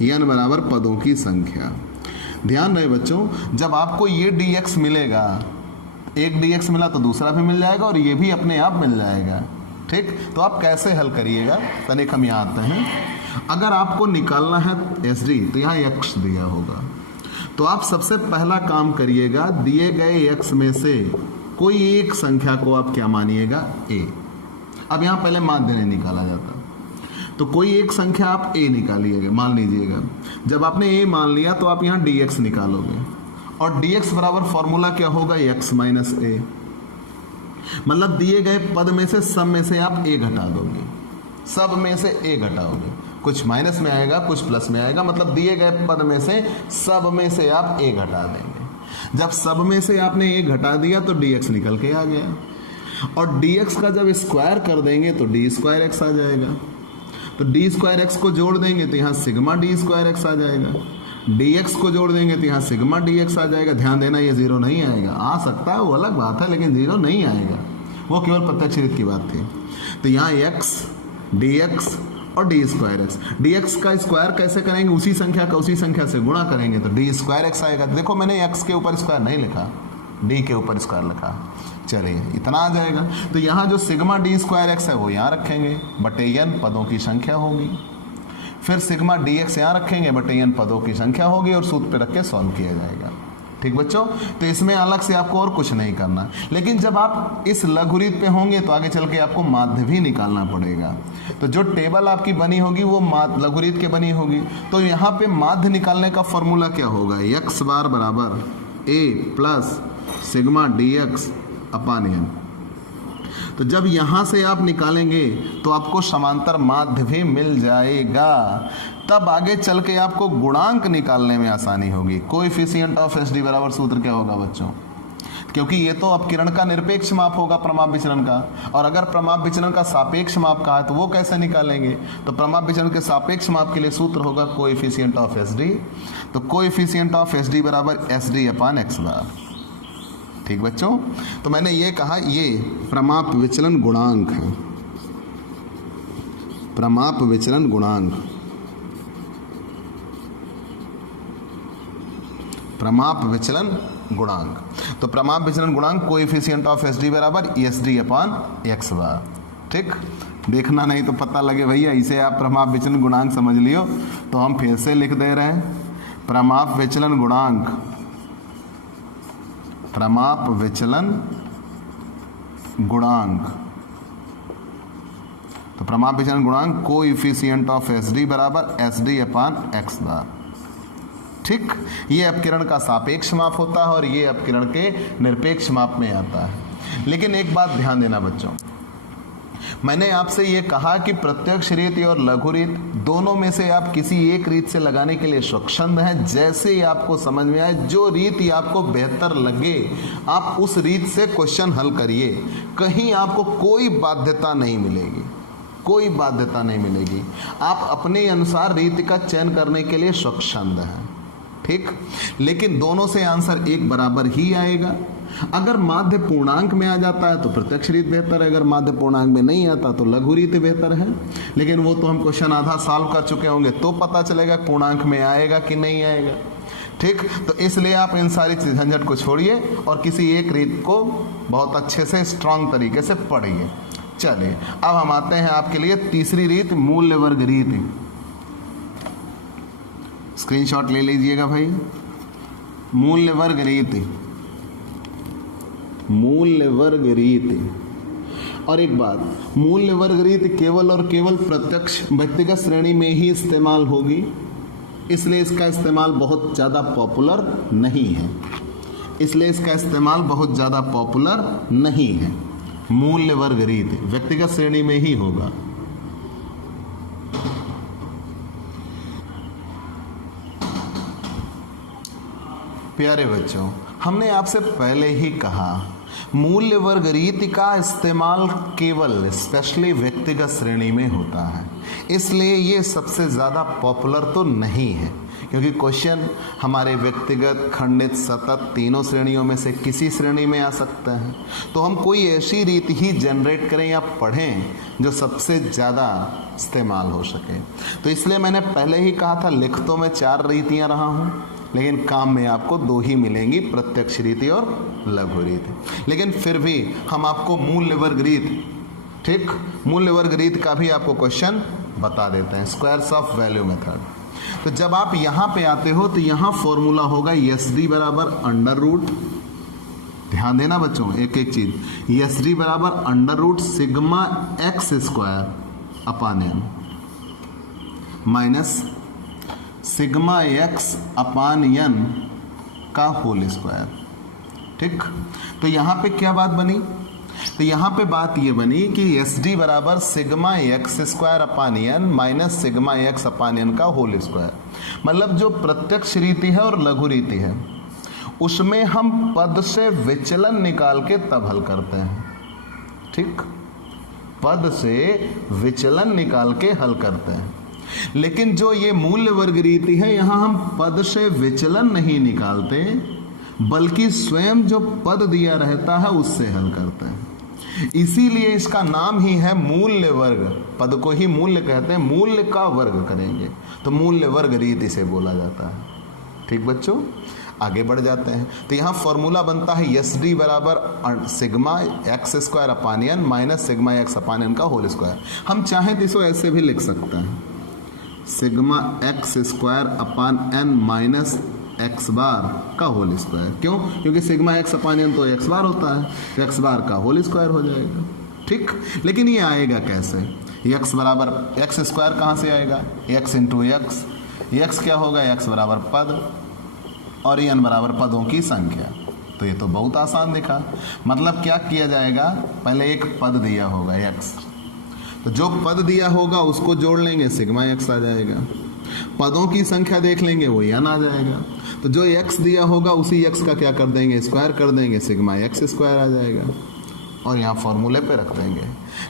एन बराबर पदों की संख्या। ध्यान रहे बच्चों, जब आपको ये dx मिलेगा, एक dx मिला तो दूसरा भी मिल जाएगा और ये भी अपने आप मिल जाएगा। ठीक, तो आप कैसे हल करिएगा? तनिक हम यहाँ आते हैं। अगर आपको निकालना है SD, तो यहाँ x दिया होगा, तो आप सबसे पहला काम करिएगा, दिए गए x में से कोई एक संख्या को आप क्या मानिएगा? a। अब यहाँ पहले माध्य नहीं निकाला जाता, तो कोई एक संख्या आप a निकालिएगा, मान लीजिएगा। जब आपने a मान लिया तो आप यहाँ dx निकालोगे, और dx बराबर फॉर्मूला क्या होगा? x माइनस a, मतलब दिए गए पद में से सब में से आप a घटा दोगे, सब में से a घटाओगे, कुछ माइनस में आएगा कुछ प्लस में आएगा, मतलब दिए गए पद में से सब में से आप a घटा देंगे। जब सब में से आपने a घटा दिया तो dx निकल के आ गया, और dx का जब स्क्वायर कर देंगे तो डी स्क्वायर एक्स आ जाएगा, तो डी स्क्वायर एक्स को जोड़ देंगे तो यहाँ सिग्मा डी स्क्वायर एक्स आ जाएगा, डी एक्स को जोड़ देंगे तो यहाँ सिग्मा डी एक्स आ जाएगा। ध्यान देना, ये जीरो नहीं आएगा, आ सकता है वो अलग बात है, लेकिन जीरो नहीं आएगा, वो केवल प्रत्यक्ष रीत की बात थी। तो यहाँ एक्स, डी एक्स और D square x, D x का स्क्वायर कैसे करेंगे? उसी संख्या का उसी संख्या से गुणा करेंगे तो डी स्क्वायर एक्स आएगा। देखो मैंने एक्स के ऊपर स्क्वायर नहीं लिखा, डी के ऊपर स्क्वायर लिखा, चलिए इतना आ जाएगा। तो यहाँ जो सिग्मा डी स्क्वायर एक्स है वो यहाँ रखेंगे, बटे एन पदों की संख्या होगी, फिर सिग्मा डी एक्स यहाँ रखेंगे, बटे एन पदों की संख्या होगी, और सूत्र पे रख के सॉल्व किया जाएगा। ठीक बच्चों, तो इसमें अलग से आपको और कुछ नहीं करना, लेकिन जब आप इस लघु रीत पे होंगे तो आगे चल के आपको माध्य भी निकालना पड़ेगा। तो जो टेबल आपकी बनी होगी वो लघु रीत के बनी होगी, तो यहाँ पे माध्य निकालने का फॉर्मूला क्या होगा? एक्स बार बराबर a plus sigma D X upon N. तो जब यहां से आप निकालेंगे तो आपको समांतर माध्य भी मिल जाएगा, तब आगे चल के आपको गुणांक निकालने में आसानी होगी। कोएफिशिएंट ऑफ एसडी बराबर सूत्र क्या होगा बच्चों? क्योंकि ये तो अपकिरण का निरपेक्ष माप होगा प्रमाप विचलन का, और अगर प्रमाप विचलन का सापेक्ष माप का है तो वो कैसे निकालेंगे? तो प्रमाप विचलन के सापेक्ष माप के लिए सूत्र होगा कोएफिशिएंट ऑफ एस डी। तो कोएफिशिएंट ऑफ एस डी बराबर एस डी अपॉन एक्स बार। ठीक बच्चों, तो मैंने ये कहा ये प्रमाप विचलन गुणांक है, प्रमाप विचलन गुणांक, प्रमाप विचलन गुणांक। तो प्रमाप विचलन गुणांक कोएफिशिएंट ऑफ एस डी बराबर एस डी अपॉन एक्स बार। ठीक, देखना नहीं तो पता लगे भैया इसे आप प्रमाप विचलन गुणांक समझ लियो, तो हम फिर से लिख दे रहे हैं प्रमाप विचलन गुणांक, प्रमाप विचलन गुणांक। तो प्रमाप विचलन गुणांक कोएफिशिएंट ऑफ एस डी बराबर एस डी अपॉन एक्स बार। ठीक, ये अपकिरण का सापेक्ष माप होता है और ये अपकिरण के निरपेक्ष माप में आता है। लेकिन एक बात ध्यान देना बच्चों, मैंने आपसे ये कहा कि प्रत्यक्ष रीति और लघु रीत दोनों में से आप किसी एक रीत से लगाने के लिए स्वच्छंद हैं। जैसे ही आपको समझ में आए, जो रीति आपको बेहतर लगे, आप उस रीत से क्वेश्चन हल करिए। कहीं आपको कोई बाध्यता नहीं मिलेगी, कोई बाध्यता नहीं मिलेगी। आप अपने अनुसार रीति का चयन करने के लिए स्वच्छंद हैं। ठीक, लेकिन दोनों से आंसर एक बराबर ही आएगा। अगर माध्य पूर्णांक में आ जाता है तो प्रत्यक्ष रीत बेहतर है, अगर माध्य पूर्णांक में नहीं आता तो लघु रीत बेहतर है। लेकिन वो तो हम क्वेश्चन आधा सॉल्व कर चुके होंगे, तो पता चलेगा पूर्णांक में आएगा कि नहीं आएगा। ठीक, तो इसलिए आप इन सारी झंझट को छोड़िए और किसी एक रीत को बहुत अच्छे से स्ट्रांग तरीके से पढ़िए। चलिए अब हम आते हैं आपके लिए तीसरी रीत, मूल्य वर्ग रीत। स्क्रीनशॉट ले लीजिएगा भाई। मूल्य वर्ग रीति, मूल्य वर्ग रीति। और एक बात, मूल्य वर्ग रीति केवल और केवल प्रत्यक्ष व्यक्तिगत श्रेणी में ही इस्तेमाल होगी, इसलिए इसका इस्तेमाल बहुत ज़्यादा पॉपुलर नहीं है, इसलिए इसका इस्तेमाल बहुत ज़्यादा पॉपुलर नहीं है। मूल्य वर्ग रीति व्यक्तिगत श्रेणी में ही होगा। प्यारे बच्चों, हमने आपसे पहले ही कहा मूल्य वर्ग रीति का इस्तेमाल केवल स्पेशली व्यक्तिगत श्रेणी में होता है, इसलिए ये सबसे ज़्यादा पॉपुलर तो नहीं है, क्योंकि क्वेश्चन हमारे व्यक्तिगत, खंडित, सतत तीनों श्रेणियों में से किसी श्रेणी में आ सकता है। तो हम कोई ऐसी रीति ही जनरेट करें या पढ़ें जो सबसे ज़्यादा इस्तेमाल हो सके। तो इसलिए मैंने पहले ही कहा था लिखतों में 4 रीतियाँ रहा हूँ, लेकिन काम में आपको 2 ही मिलेंगी, प्रत्यक्ष रीति और लघु रीति। लेकिन फिर भी हम आपको मूल्य वर्ग रीत, ठीक, मूल्य वर्ग रीत का भी आपको क्वेश्चन बता देते हैं, स्क्वायर्स ऑफ वैल्यू मेथड। तो जब आप यहाँ पे आते हो तो यहाँ फॉर्मूला होगा एस डी बराबर अंडर रूट, ध्यान देना बच्चों एक एक चीज, एस डी बराबर under root sigma X square upon N minus sigma X upon N का होल स्क्वायर। ठीक, तो यहाँ पे क्या बात बनी? तो यहाँ पे बात ये बनी कि एस डी बराबर sigma X square upon N minus sigma X upon N का होल स्क्वायर। मतलब जो प्रत्यक्ष रीति है और लघु रीति है उसमें हम पद से विचलन निकाल के तब हल करते हैं। ठीक, पद से विचलन निकाल के हल करते हैं। लेकिन जो ये मूल्य वर्ग रीति है यहाँ हम पद से विचलन नहीं निकालते, बल्कि स्वयं जो पद दिया रहता है उससे हल करते हैं। इसीलिए इसका नाम ही है मूल्य वर्ग, पद को ही मूल्य कहते हैं, मूल्य का वर्ग करेंगे तो मूल्य वर्ग रीति से बोला जाता है। ठीक बच्चों, आगे बढ़ जाते हैं। तो यहाँ फॉर्मूला बनता है एस डी बराबर sigma X square upon N minus sigma X upon N का होल स्क्वायर। हम चाहें तो इसको ऐसे भी लिख सकते हैं, sigma X square upon N minus X bar का होल स्क्वायर। क्यों? क्योंकि सिग्मा एक्स अपान एन तो एक्स बार होता है, तो एक्स बार का होल स्क्वायर हो जाएगा। ठीक, लेकिन ये आएगा कैसे? एक्स बराबर एक्स स्क्वायर कहाँ से आएगा? एक्स इंटू एक्स, एक्स क्या होगा? एक्स बराबर पद और एन बराबर पदों की संख्या। तो ये तो बहुत आसान दिखा। मतलब क्या किया जाएगा, पहले एक पद दिया होगा एक्स, तो जो पद दिया होगा उसको जोड़ लेंगे, सिग्मा एक्स आ जाएगा। पदों की संख्या देख लेंगे, वो n आ जाएगा। तो जो x दिया होगा उसी x का क्या कर देंगे, स्क्वायर कर देंगे, सिग्मा x स्क्वायर आ जाएगा और यहाँ फॉर्मूले पे रख देंगे।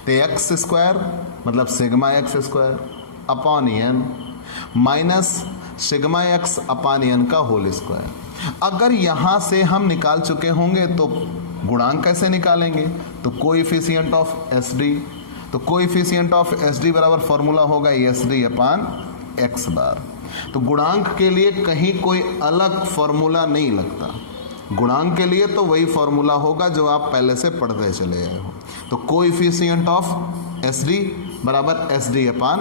तो एक्स स्क्वायर मतलब sigma X square upon n minus sigma x upon n का होल स्क्वायर। अगर यहाँ से हम निकाल चुके होंगे तो गुणांक कैसे निकालेंगे, तो कोएफिशिएंट ऑफ SD, तो कोएफिशिएंट ऑफ SD बराबर फॉर्मूला होगा SD अपॉन x बार। तो गुणांक के लिए कहीं कोई अलग फॉर्मूला नहीं लगता, गुणांक के लिए तो वही फॉर्मूला होगा जो आप पहले से पढ़ते चले आए हो। तो कोएफिशिएंट ऑफ SD बराबर SD अपॉन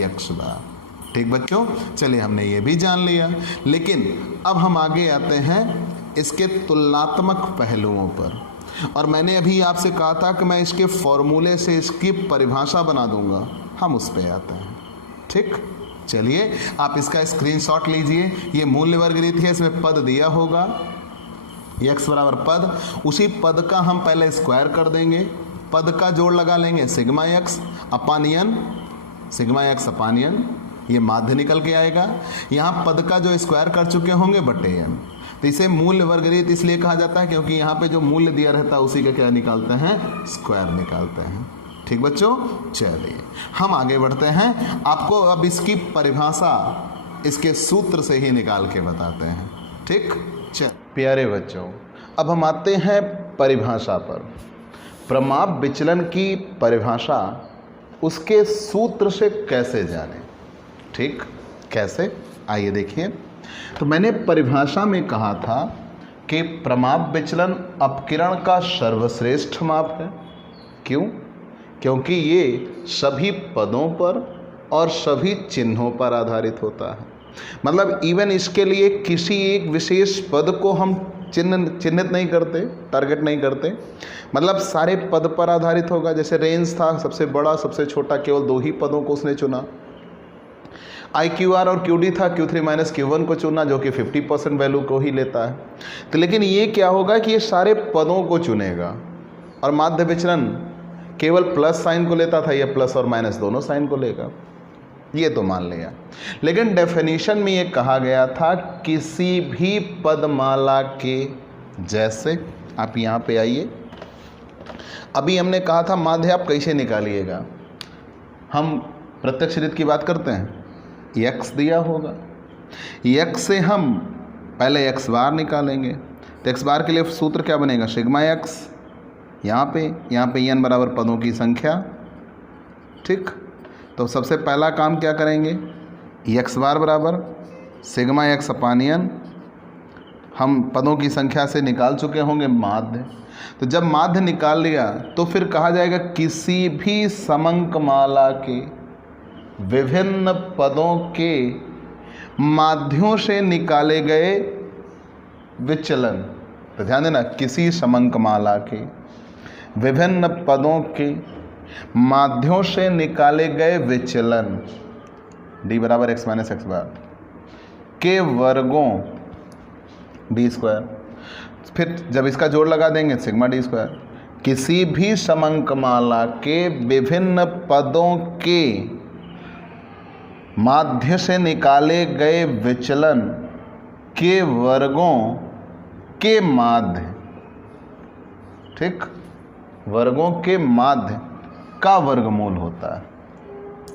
x बार। ठीक बच्चों, चलिए हमने ये भी जान लिया, लेकिन अब हम आगे आते हैं इसके तुलनात्मक पहलुओं पर। और मैंने अभी आपसे कहा था कि मैं इसके फॉर्मूले से इसकी परिभाषा बना दूंगा, हम उस पे आते हैं। ठीक, चलिए आप इसका स्क्रीनशॉट लीजिए। ये मूल्य वर्ग रीति है, इसमें पद दिया होगा x बराबर पद, उसी पद का हम पहले स्क्वायर कर देंगे, पद का जोड़ लगा लेंगे सिग्मा x अपान n, सिग्मा x अपान n, ये माध्य निकल के आएगा। यहाँ पद का जो स्क्वायर कर चुके होंगे बटे n, तो इसे मूल्य वर्ग रीति इसलिए कहा जाता है क्योंकि यहाँ पे जो मूल्य दिया रहता है उसी का क्या निकालते हैं, स्क्वायर निकालते हैं। ठीक बच्चों, चलिए हम आगे बढ़ते हैं। आपको अब इसकी परिभाषा इसके सूत्र से ही निकाल के बताते हैं। ठीक, चल प्यारे बच्चों, अब हम आते हैं परिभाषा पर। प्रमाप विचलन की परिभाषा उसके सूत्र से कैसे जाने। ठीक, कैसे, आइए देखिए। तो मैंने परिभाषा में कहा था कि प्रमाप विचलन अपकिरण का सर्वश्रेष्ठ माप है। क्यों? क्योंकि ये सभी पदों पर और सभी चिन्हों पर आधारित होता है। मतलब इवन इसके लिए किसी एक विशेष पद को हम चिन्हित नहीं करते, टारगेट नहीं करते, मतलब सारे पद पर आधारित होगा। जैसे रेंज था, सबसे बड़ा सबसे छोटा, केवल 2 ही पदों को उसने चुना। IQR और QD था, Q3 माइनस Q1 को चुना जो कि 50% वैल्यू को ही लेता है। तो लेकिन ये क्या होगा कि ये सारे पदों को चुनेगा। और माध्य विचलन केवल प्लस साइन को लेता था, ये प्लस और माइनस दोनों साइन को लेगा, ये तो मान लिया। लेकिन डेफिनेशन में ये कहा गया था किसी भी पदमाला के, जैसे आप यहाँ पे आइए, अभी हमने कहा था माध्य आप कैसे निकालिएगा। हम प्रत्यक्ष रीत की बात करते हैं, x दिया होगा, x से हम पहले x बार निकालेंगे। तो x बार के लिए सूत्र क्या बनेगा, सिग्मा x, यहाँ पे n बराबर पदों की संख्या। ठीक, तो सबसे पहला काम क्या करेंगे, x बार बराबर सिग्मा x अपान n, हम पदों की संख्या से निकाल चुके होंगे माध्य। तो जब माध्य निकाल लिया तो फिर कहा जाएगा किसी भी समंकमाला के विभिन्न पदों के माध्यों से निकाले गए विचलन। तो ध्यान देना, किसी समंकमाला के विभिन्न पदों के माध्यों से निकाले गए विचलन d बराबर x माइनस एक्स बार के वर्गों d स्क्वायर, फिर जब इसका जोड़ लगा देंगे सिग्मा d स्क्वायर। किसी भी समंकमाला के विभिन्न पदों के माध्य से निकाले गए विचलन के वर्गों के माध्य। ठीक, वर्गों के माध्य का वर्गमूल होता है।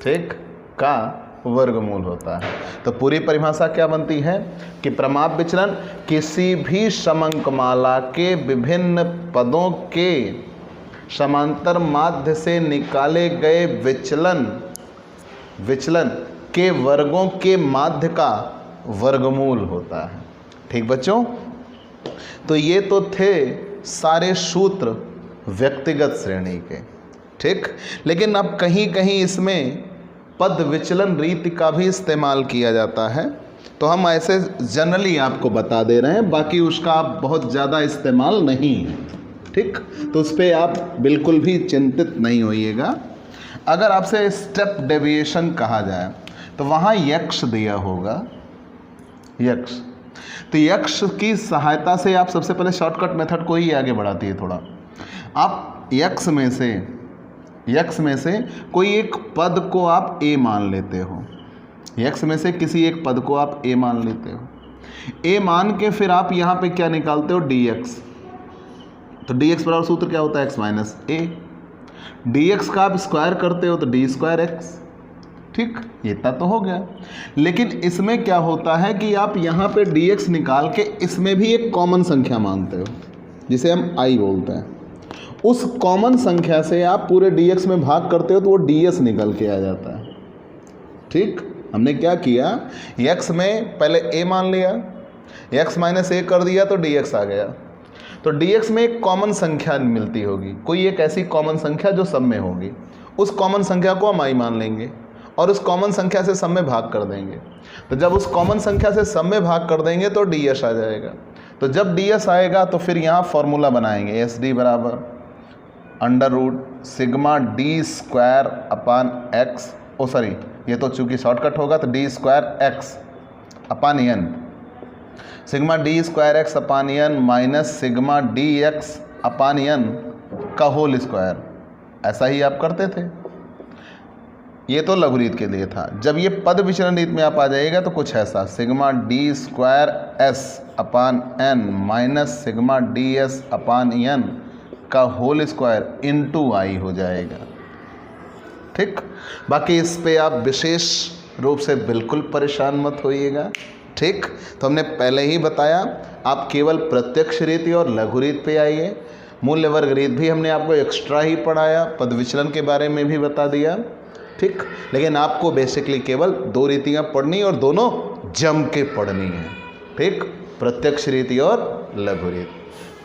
ठीक, का वर्गमूल होता है। तो पूरी परिभाषा क्या बनती है कि प्रमाप विचलन किसी भी समंकमाला के विभिन्न पदों के समांतर माध्य से निकाले गए विचलन के वर्गों के माध्य का वर्गमूल होता है। ठीक बच्चों, तो ये तो थे सारे सूत्र व्यक्तिगत श्रेणी के। ठीक, लेकिन अब कहीं कहीं इसमें पद विचलन रीति का भी इस्तेमाल किया जाता है, तो हम ऐसे जनरली आपको बता दे रहे हैं, बाकी उसका आप बहुत ज़्यादा इस्तेमाल नहीं है। ठीक, तो उस पर आप बिल्कुल भी चिंतित नहीं होइएगा। अगर आपसे स्टेप डेविएशन कहा जाए तो वहाँ यक्ष दिया होगा, यक्ष। तो यक्ष की सहायता से आप सबसे पहले शॉर्टकट मेथड को ही आगे बढ़ाती है थोड़ा। आप यक्ष में से कोई एक पद को आप a मान लेते हो, x में से किसी एक पद को आप a मान लेते हो, a मान के फिर आप यहाँ पे क्या निकालते हो, dx। तो dx बराबर सूत्र क्या होता है, x माइनस a। dx का आप स्क्वायर करते हो तो d स्क्वायर x। ठीक, ये इतना तो हो गया। लेकिन इसमें क्या होता है कि आप यहाँ पे dx निकाल के इसमें भी एक कॉमन संख्या मानते हो, जिसे हम i बोलते हैं। उस कॉमन संख्या से आप पूरे dx में भाग करते हो तो वो ds निकल के आ जाता है। ठीक, हमने क्या किया, x में पहले a मान लिया, x माइनस a कर दिया तो dx आ गया। तो dx में एक कॉमन संख्या मिलती होगी, कोई एक ऐसी कॉमन संख्या जो सब में होगी, उस कॉमन संख्या को हम i मान लेंगे और उस कॉमन संख्या से सब में भाग कर देंगे। तो जब उस कॉमन संख्या से सब में भाग कर देंगे तो ds आ जाएगा। तो जब ds आएगा तो फिर यहाँ फॉर्मूला बनाएंगे, एस डी बराबर under root sigma D square upon X, oh sorry ये तो चूँकि शॉर्टकट होगा तो D square X upon N, sigma D square X upon N minus sigma D X upon N का होल स्क्वायर। ऐसा ही आप करते थे, ये तो लघु रीत के लिए था। जब ये पद विचरण रीत में आप आ जाइएगा तो कुछ ऐसा, sigma D square S upon N minus sigma D S upon N का होल स्क्वायर इनटू आई हो जाएगा। ठीक, बाकी इस पे आप विशेष रूप से बिल्कुल परेशान मत होइएगा। ठीक, तो हमने पहले ही बताया, आप केवल प्रत्यक्ष रीति और लघु रीत पे आइए। मूल्य वर्ग रीत भी हमने आपको एक्स्ट्रा ही पढ़ाया, पद विचलन के बारे में भी बता दिया। ठीक, लेकिन आपको बेसिकली केवल दो रीतियाँ पढ़नी और दोनों जम के पढ़नी है। ठीक, प्रत्यक्ष रीति और लघु रीत।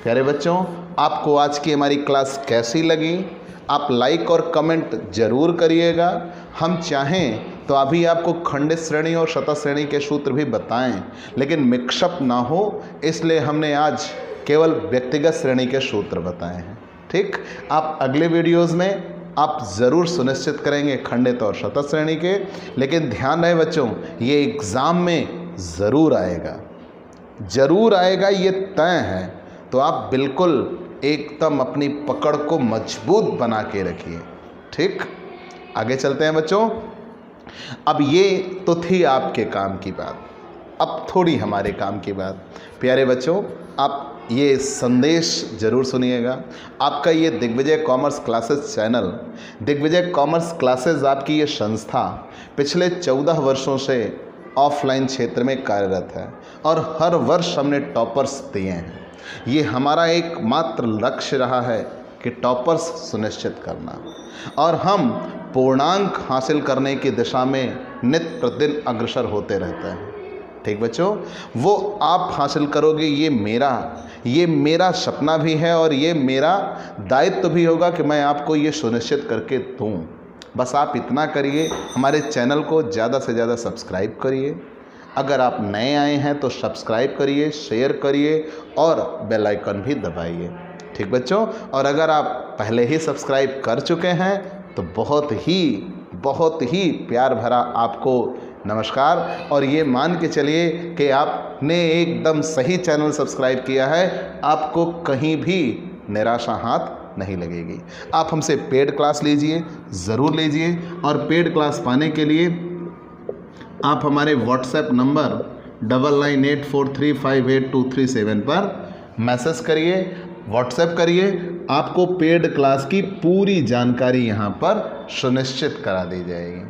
प्यारे बच्चों, आपको आज की हमारी क्लास कैसी लगी, आप लाइक और कमेंट जरूर करिएगा। हम चाहें तो अभी आपको खंडित श्रेणी और शतः श्रेणी के सूत्र भी बताएं, लेकिन मिक्सअप ना हो इसलिए हमने आज केवल व्यक्तिगत श्रेणी के सूत्र बताए हैं। ठीक, आप अगले वीडियोज़ में आप ज़रूर सुनिश्चित करेंगे खंडित और शतः श्रेणी के, लेकिन ध्यान रहे बच्चों, ये एग्ज़ाम में ज़रूर आएगा, ये तय है। तो आप बिल्कुल एकदम अपनी पकड़ को मजबूत बना के रखिए। ठीक, आगे चलते हैं बच्चों। अब ये तो थी आपके काम की बात, अब थोड़ी हमारे काम की बात। प्यारे बच्चों, आप ये संदेश जरूर सुनिएगा। आपका ये Digvijay commerce classes channel, Digvijay commerce classes आपकी ये संस्था पिछले 14 वर्षों से ऑफलाइन क्षेत्र में कार्यरत है और हर वर्ष हमने टॉपर्स दिए हैं। ये हमारा एकमात्र लक्ष्य रहा है कि टॉपर्स सुनिश्चित करना, और हम पूर्णांक हासिल करने की दिशा में नित्य प्रतिदिन अग्रसर होते रहते हैं। ठीक बच्चों, वो आप हासिल करोगे, ये मेरा सपना भी है और ये मेरा दायित्व भी होगा कि मैं आपको ये सुनिश्चित करके दूँ। बस आप इतना करिए, हमारे चैनल को ज़्यादा से ज़्यादा सब्सक्राइब करिए। अगर आप नए आए हैं तो सब्सक्राइब करिए, शेयर करिए और बेल आइकन भी दबाइए। ठीक बच्चों, और अगर आप पहले ही सब्सक्राइब कर चुके हैं तो बहुत ही प्यार भरा आपको नमस्कार। और ये मान के चलिए कि आपने एकदम सही चैनल सब्सक्राइब किया है, आपको कहीं भी निराशा हाथ नहीं लगेगी। आप हमसे पेड क्लास लीजिए, ज़रूर लीजिए, और पेड क्लास पाने के लिए आप हमारे व्हाट्सएप नंबर 9984358237 पर मैसेज करिए, व्हाट्सएप करिए। आपको पेड क्लास की पूरी जानकारी यहाँ पर सुनिश्चित करा दी जाएगी।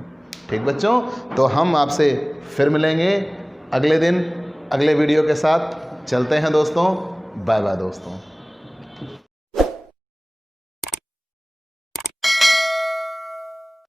ठीक बच्चों, तो हम आपसे फिर मिलेंगे अगले दिन अगले वीडियो के साथ। चलते हैं दोस्तों, बाय बाय दोस्तों।